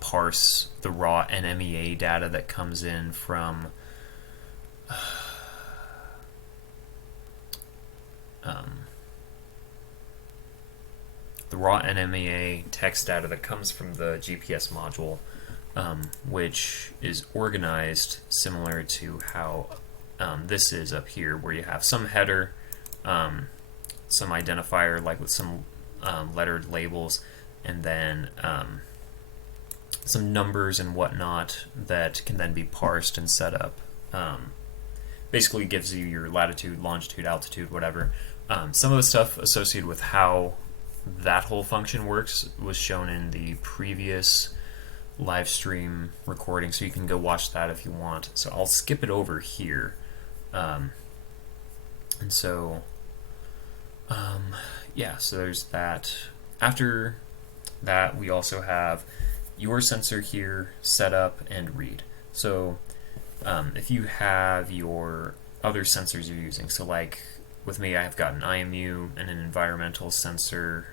parse the raw NMEA data that comes in from the raw NMEA text data that comes from the GPS module, which is organized similar to how this is up here, where you have some header, some identifier like with some lettered labels, and then some numbers and whatnot that can then be parsed and set up. Basically gives you your latitude, longitude, altitude, whatever. Some of the stuff associated with how that whole function works was shown in the previous live stream recording, so you can go watch that if you want. So I'll skip it over here. And so yeah, so there's that. After that, we also have your sensor here set up and read. So if you have your other sensors you're using, so like with me, I've got an IMU and an environmental sensor.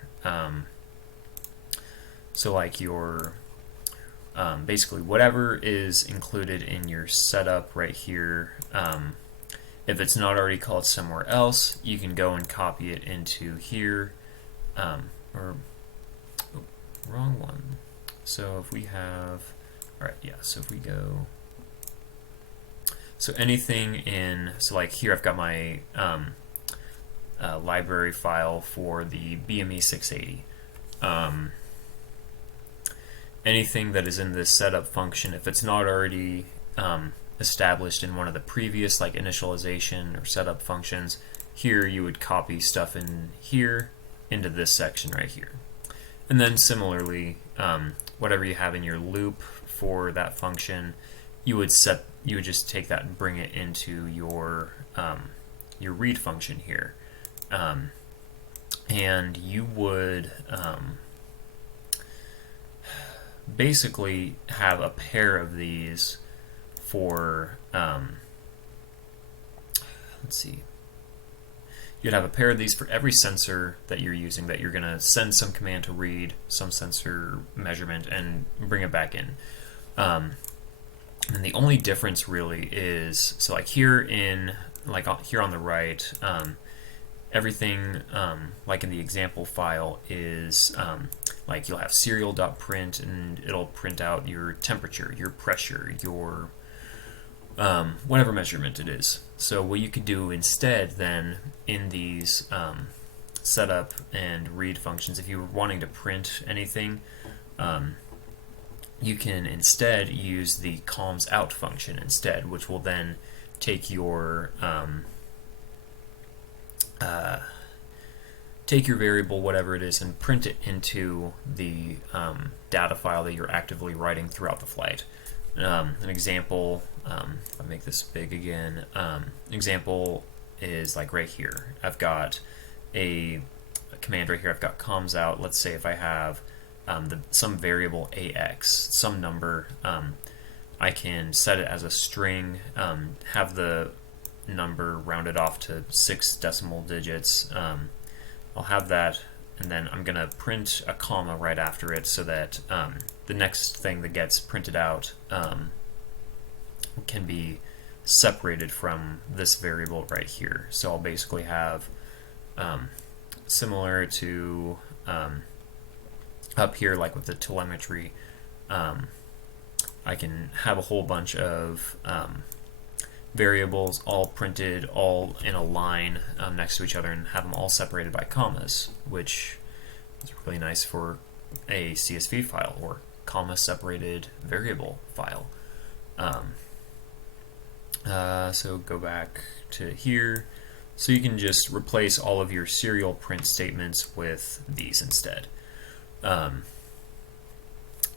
So like your basically whatever is included in your setup right here, if it's not already called somewhere else, you can go and copy it into here, or wrong one. So if we have, alright, yeah, so if we go So anything so like here I've got my library file for the BME 680. Anything that is in this setup function, if it's not already established in one of the previous like initialization or setup functions, here you would copy stuff in here into this section right here. And then similarly, whatever you have in your loop for that function, you would just take that and bring it into your read function here. And you would basically have a pair of these for, let's see, you'd have a pair of these for every sensor that you're using, that you're going to send some command to read some sensor measurement and bring it back in. And the only difference really is, so like here here on the right, everything like in the example file is like you'll have serial.print, and it'll print out your temperature, your pressure, your whatever measurement it is. So what you could do instead then in these setup and read functions, if you were wanting to print anything, you can instead use the comms out function instead, which will then take your variable, whatever it is, and print it into the data file that you're actively writing throughout the flight. An example, if I make this big again, example is like right here. I've got a command right here. I've got comms out. Let's say if I have some variable AX, some number, I can set it as a string, have the number rounded off to 6 decimal digits. I'll have that, and then I'm going to print a comma right after it so that the next thing that gets printed out can be separated from this variable right here. So I'll basically have, similar to up here, like with the telemetry, I can have a whole bunch of variables all printed all in a line next to each other, and have them all separated by commas, which is really nice for a CSV file or comma separated variable file. So go back to here. So you can just replace all of your serial print statements with these instead.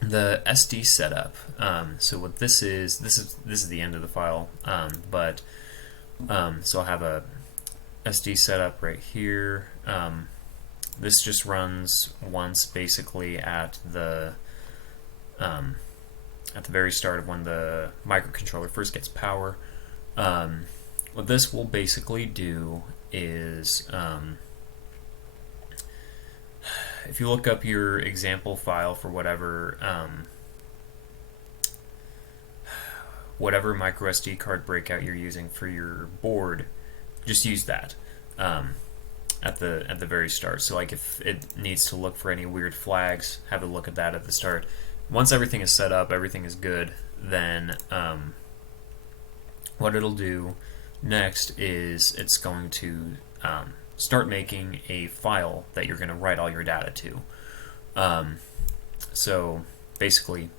The SD setup. So what this is the end of the file, so I'll have a SD setup right here. This just runs once, basically at the very start of when the microcontroller first gets power. What this will basically do is, if you look up your example file for whatever micro SD card breakout you're using for your board, just use that at the very start. So like if it needs to look for any weird flags, have a look at that at the start. Once everything is set up, everything is good, then what it'll do next is it's going to start making a file that you're going to write all your data to. So basically,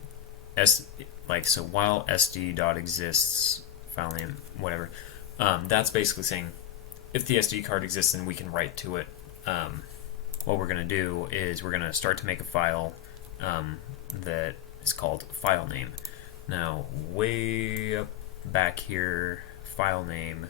so while sd.exists, file name, whatever, that's basically saying if the SD card exists, then we can write to it. What we're going to do is we're going to start to make a file that is called file name. Now, way up back here, file name,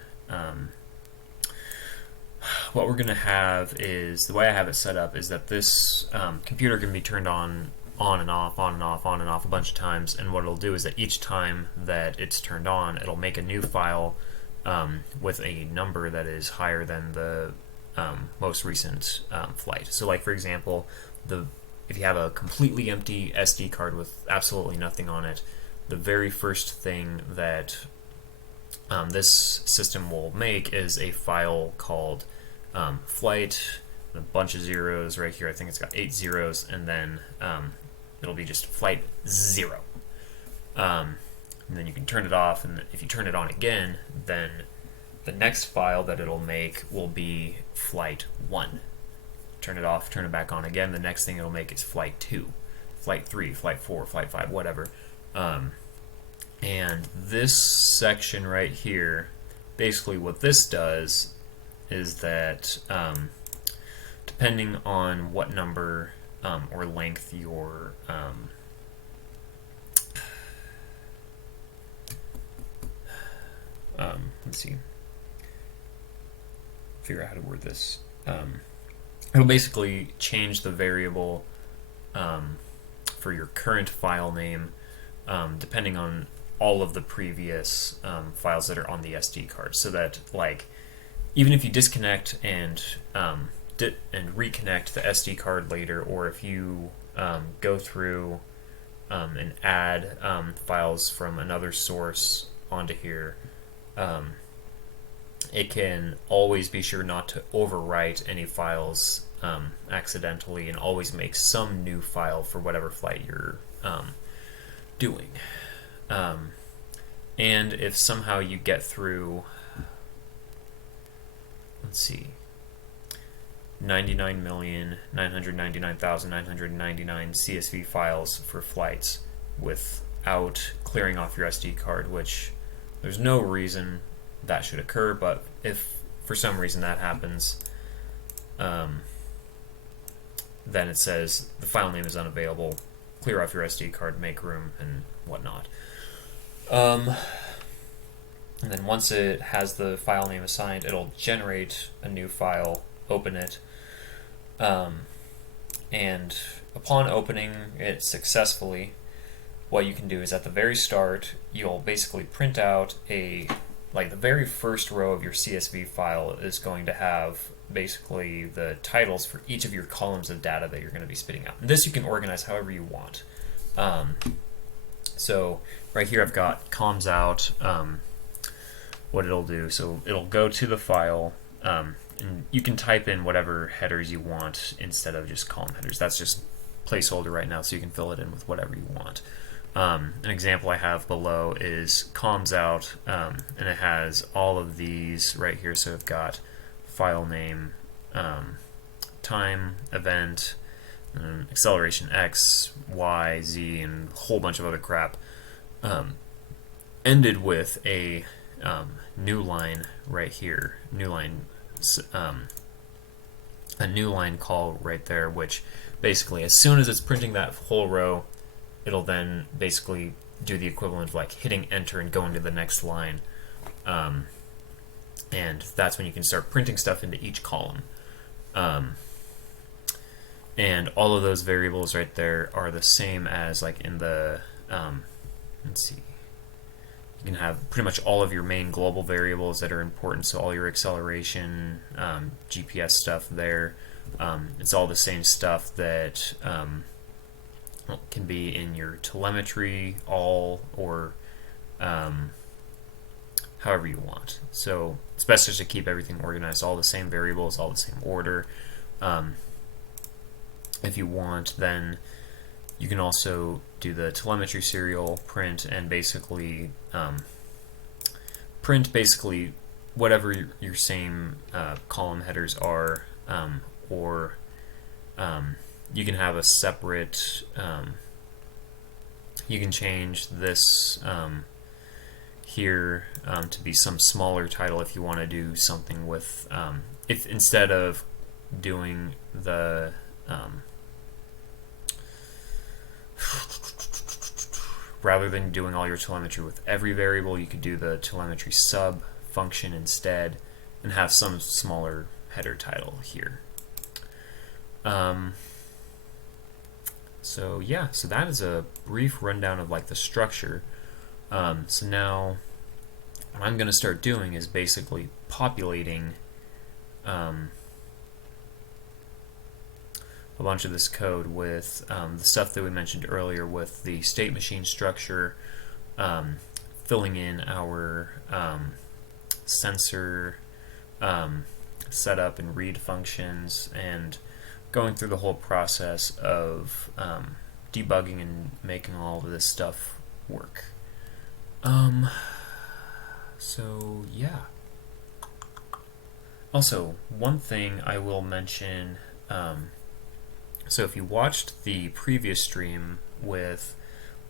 what we're going to have is, the way I have it set up is that this computer can be turned on and off, on and off, on and off a bunch of times, and what it'll do is that each time that it's turned on, it'll make a new file with a number that is higher than the most recent flight. So like for example, if you have a completely empty SD card with absolutely nothing on it, the very first thing that this system will make is a file called flight, a bunch of zeros right here. I think it's got 8 zeros, and then it'll be just flight 0. and then you can turn it off, and if you turn it on again, then the next file that it'll make will be flight 1. Turn it off, turn it back on again, the next thing it'll make is flight 2, flight 3, flight 4, flight 5, whatever. And this section right here, basically what this does is that depending on what number or length your let's see, figure out how to word this. It'll basically change the variable for your current file name depending on all of the previous files that are on the SD card, so that like even if you disconnect and reconnect the SD card later, or if you go through and add files from another source onto here, it can always be sure not to overwrite any files accidentally, and always make some new file for whatever flight you're doing. And if somehow you get through, let's see, 99,999,999 CSV files for flights without clearing off your SD card, which there's no reason that should occur, but if for some reason that happens, then it says the file name is unavailable, clear off your SD card, make room, and whatnot. And then once it has the file name assigned, it'll generate a new file, open it, and upon opening it successfully, what you can do is at the very start, you'll basically print out the very first row of your CSV file is going to have basically the titles for each of your columns of data that you're going to be spitting out. And this you can organize however you want. So right here I've got columns out. What it'll do, so it'll go to the file, and you can type in whatever headers you want instead of just column headers. That's just placeholder right now, so you can fill it in with whatever you want. An example I have below is columns out, and it has all of these right here. So I've got file name, time, event, acceleration X, Y, Z, and a whole bunch of other crap. Ended with a new line right here, a new line call right there, which basically as soon as it's printing that whole row, it'll then basically do the equivalent of like hitting enter and going to the next line, and that's when you can start printing stuff into each column. And all of those variables right there are the same as like in the let's see, you can have pretty much all of your main global variables that are important, so all your acceleration, GPS stuff there, it's all the same stuff that can be in your telemetry, all, or however you want. So it's best just to keep everything organized, all the same variables, all the same order. If you want, then you can also do the telemetry serial print and basically print whatever your same column headers are, or you can have a separate, you can change this here to be some smaller title if you want to do something with, if instead of doing the rather than doing all your telemetry with every variable, you could do the telemetry sub function instead and have some smaller header title here. So yeah, so that is a brief rundown of like the structure. So now what I'm going to start doing is basically populating a bunch of this code with the stuff that we mentioned earlier with the state machine structure, filling in our sensor setup and read functions, and going through the whole process of debugging and making all of this stuff work. So yeah. Also, one thing I will mention, so if you watched the previous stream with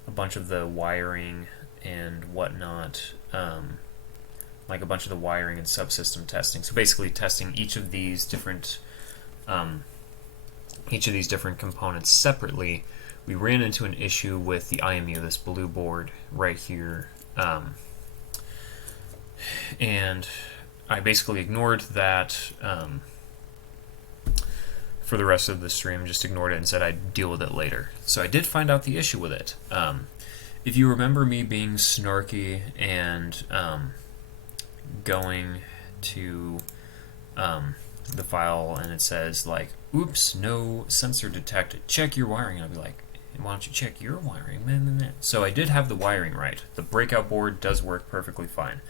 a bunch of the wiring and whatnot, like a bunch of the wiring and subsystem testing, so basically testing each of these different components separately, we ran into an issue with the IMU, this blue board right here, and I basically ignored that for the rest of the stream, just ignored it and said I'd deal with it later. So I did find out the issue with it. If you remember me being snarky and going to the file and it says like, oops, no sensor detected, check your wiring, and I'll be like, why don't you check your wiring? So I did have the wiring right. The breakout board does work perfectly fine.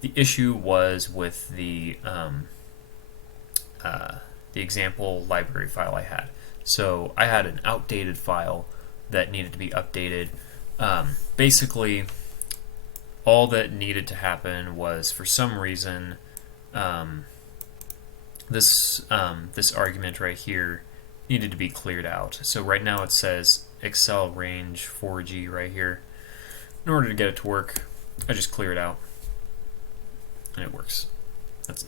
The issue was with the example library file I had. So I had an outdated file that needed to be updated. Basically, all that needed to happen was, for some reason, this argument right here needed to be cleared out. So right now it says Excel range 4G right here. In order to get it to work, I just clear it out, and it works.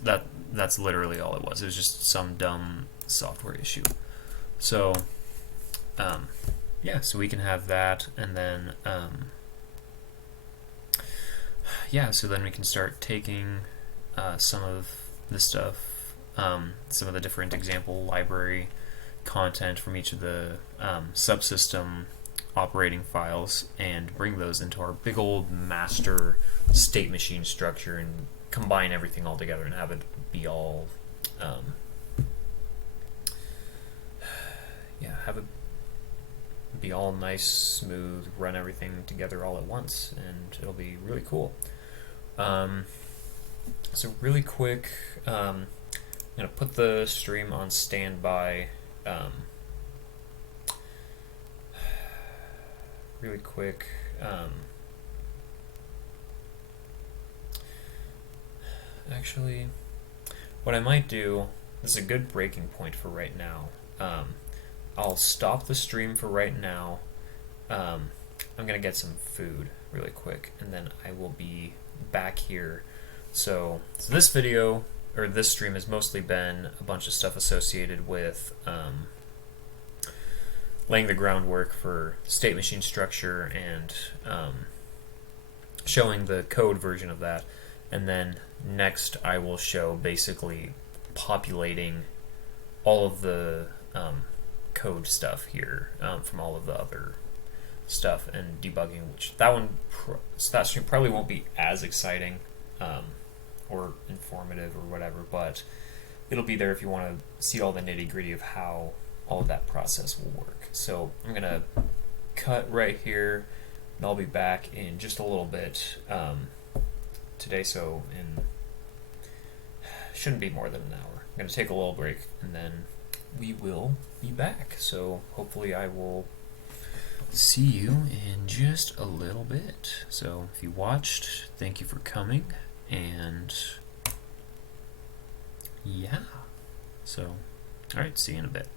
That's literally all it was. It was just some dumb software issue. So yeah, so we can have that, and then yeah, so then we can start taking some of the stuff, some of the different example library content from each of the subsystem operating files, and bring those into our big old master state machine structure and combine everything all together and have it be all have it be all nice, smooth, run everything together all at once, and it'll be really cool. So really quick, I'm gonna put the stream on standby really quick. Actually, what I might do, this is a good breaking point for right now. I'll stop the stream for right now. I'm gonna get some food really quick, and then I will be back here. So this video, or this stream, has mostly been a bunch of stuff associated with laying the groundwork for state machine structure and showing the code version of that. And then next I will show basically populating all of the code stuff here from all of the other stuff and debugging, which that stream probably won't be as exciting or informative or whatever, but it'll be there if you want to see all the nitty-gritty of how all of that process will work. So I'm gonna cut right here, and I'll be back in just a little bit today, so shouldn't be more than an hour. I'm gonna take a little break, and then we will be back. So hopefully I will see you in just a little bit. So if you watched, thank you for coming, and yeah, so alright, see you in a bit.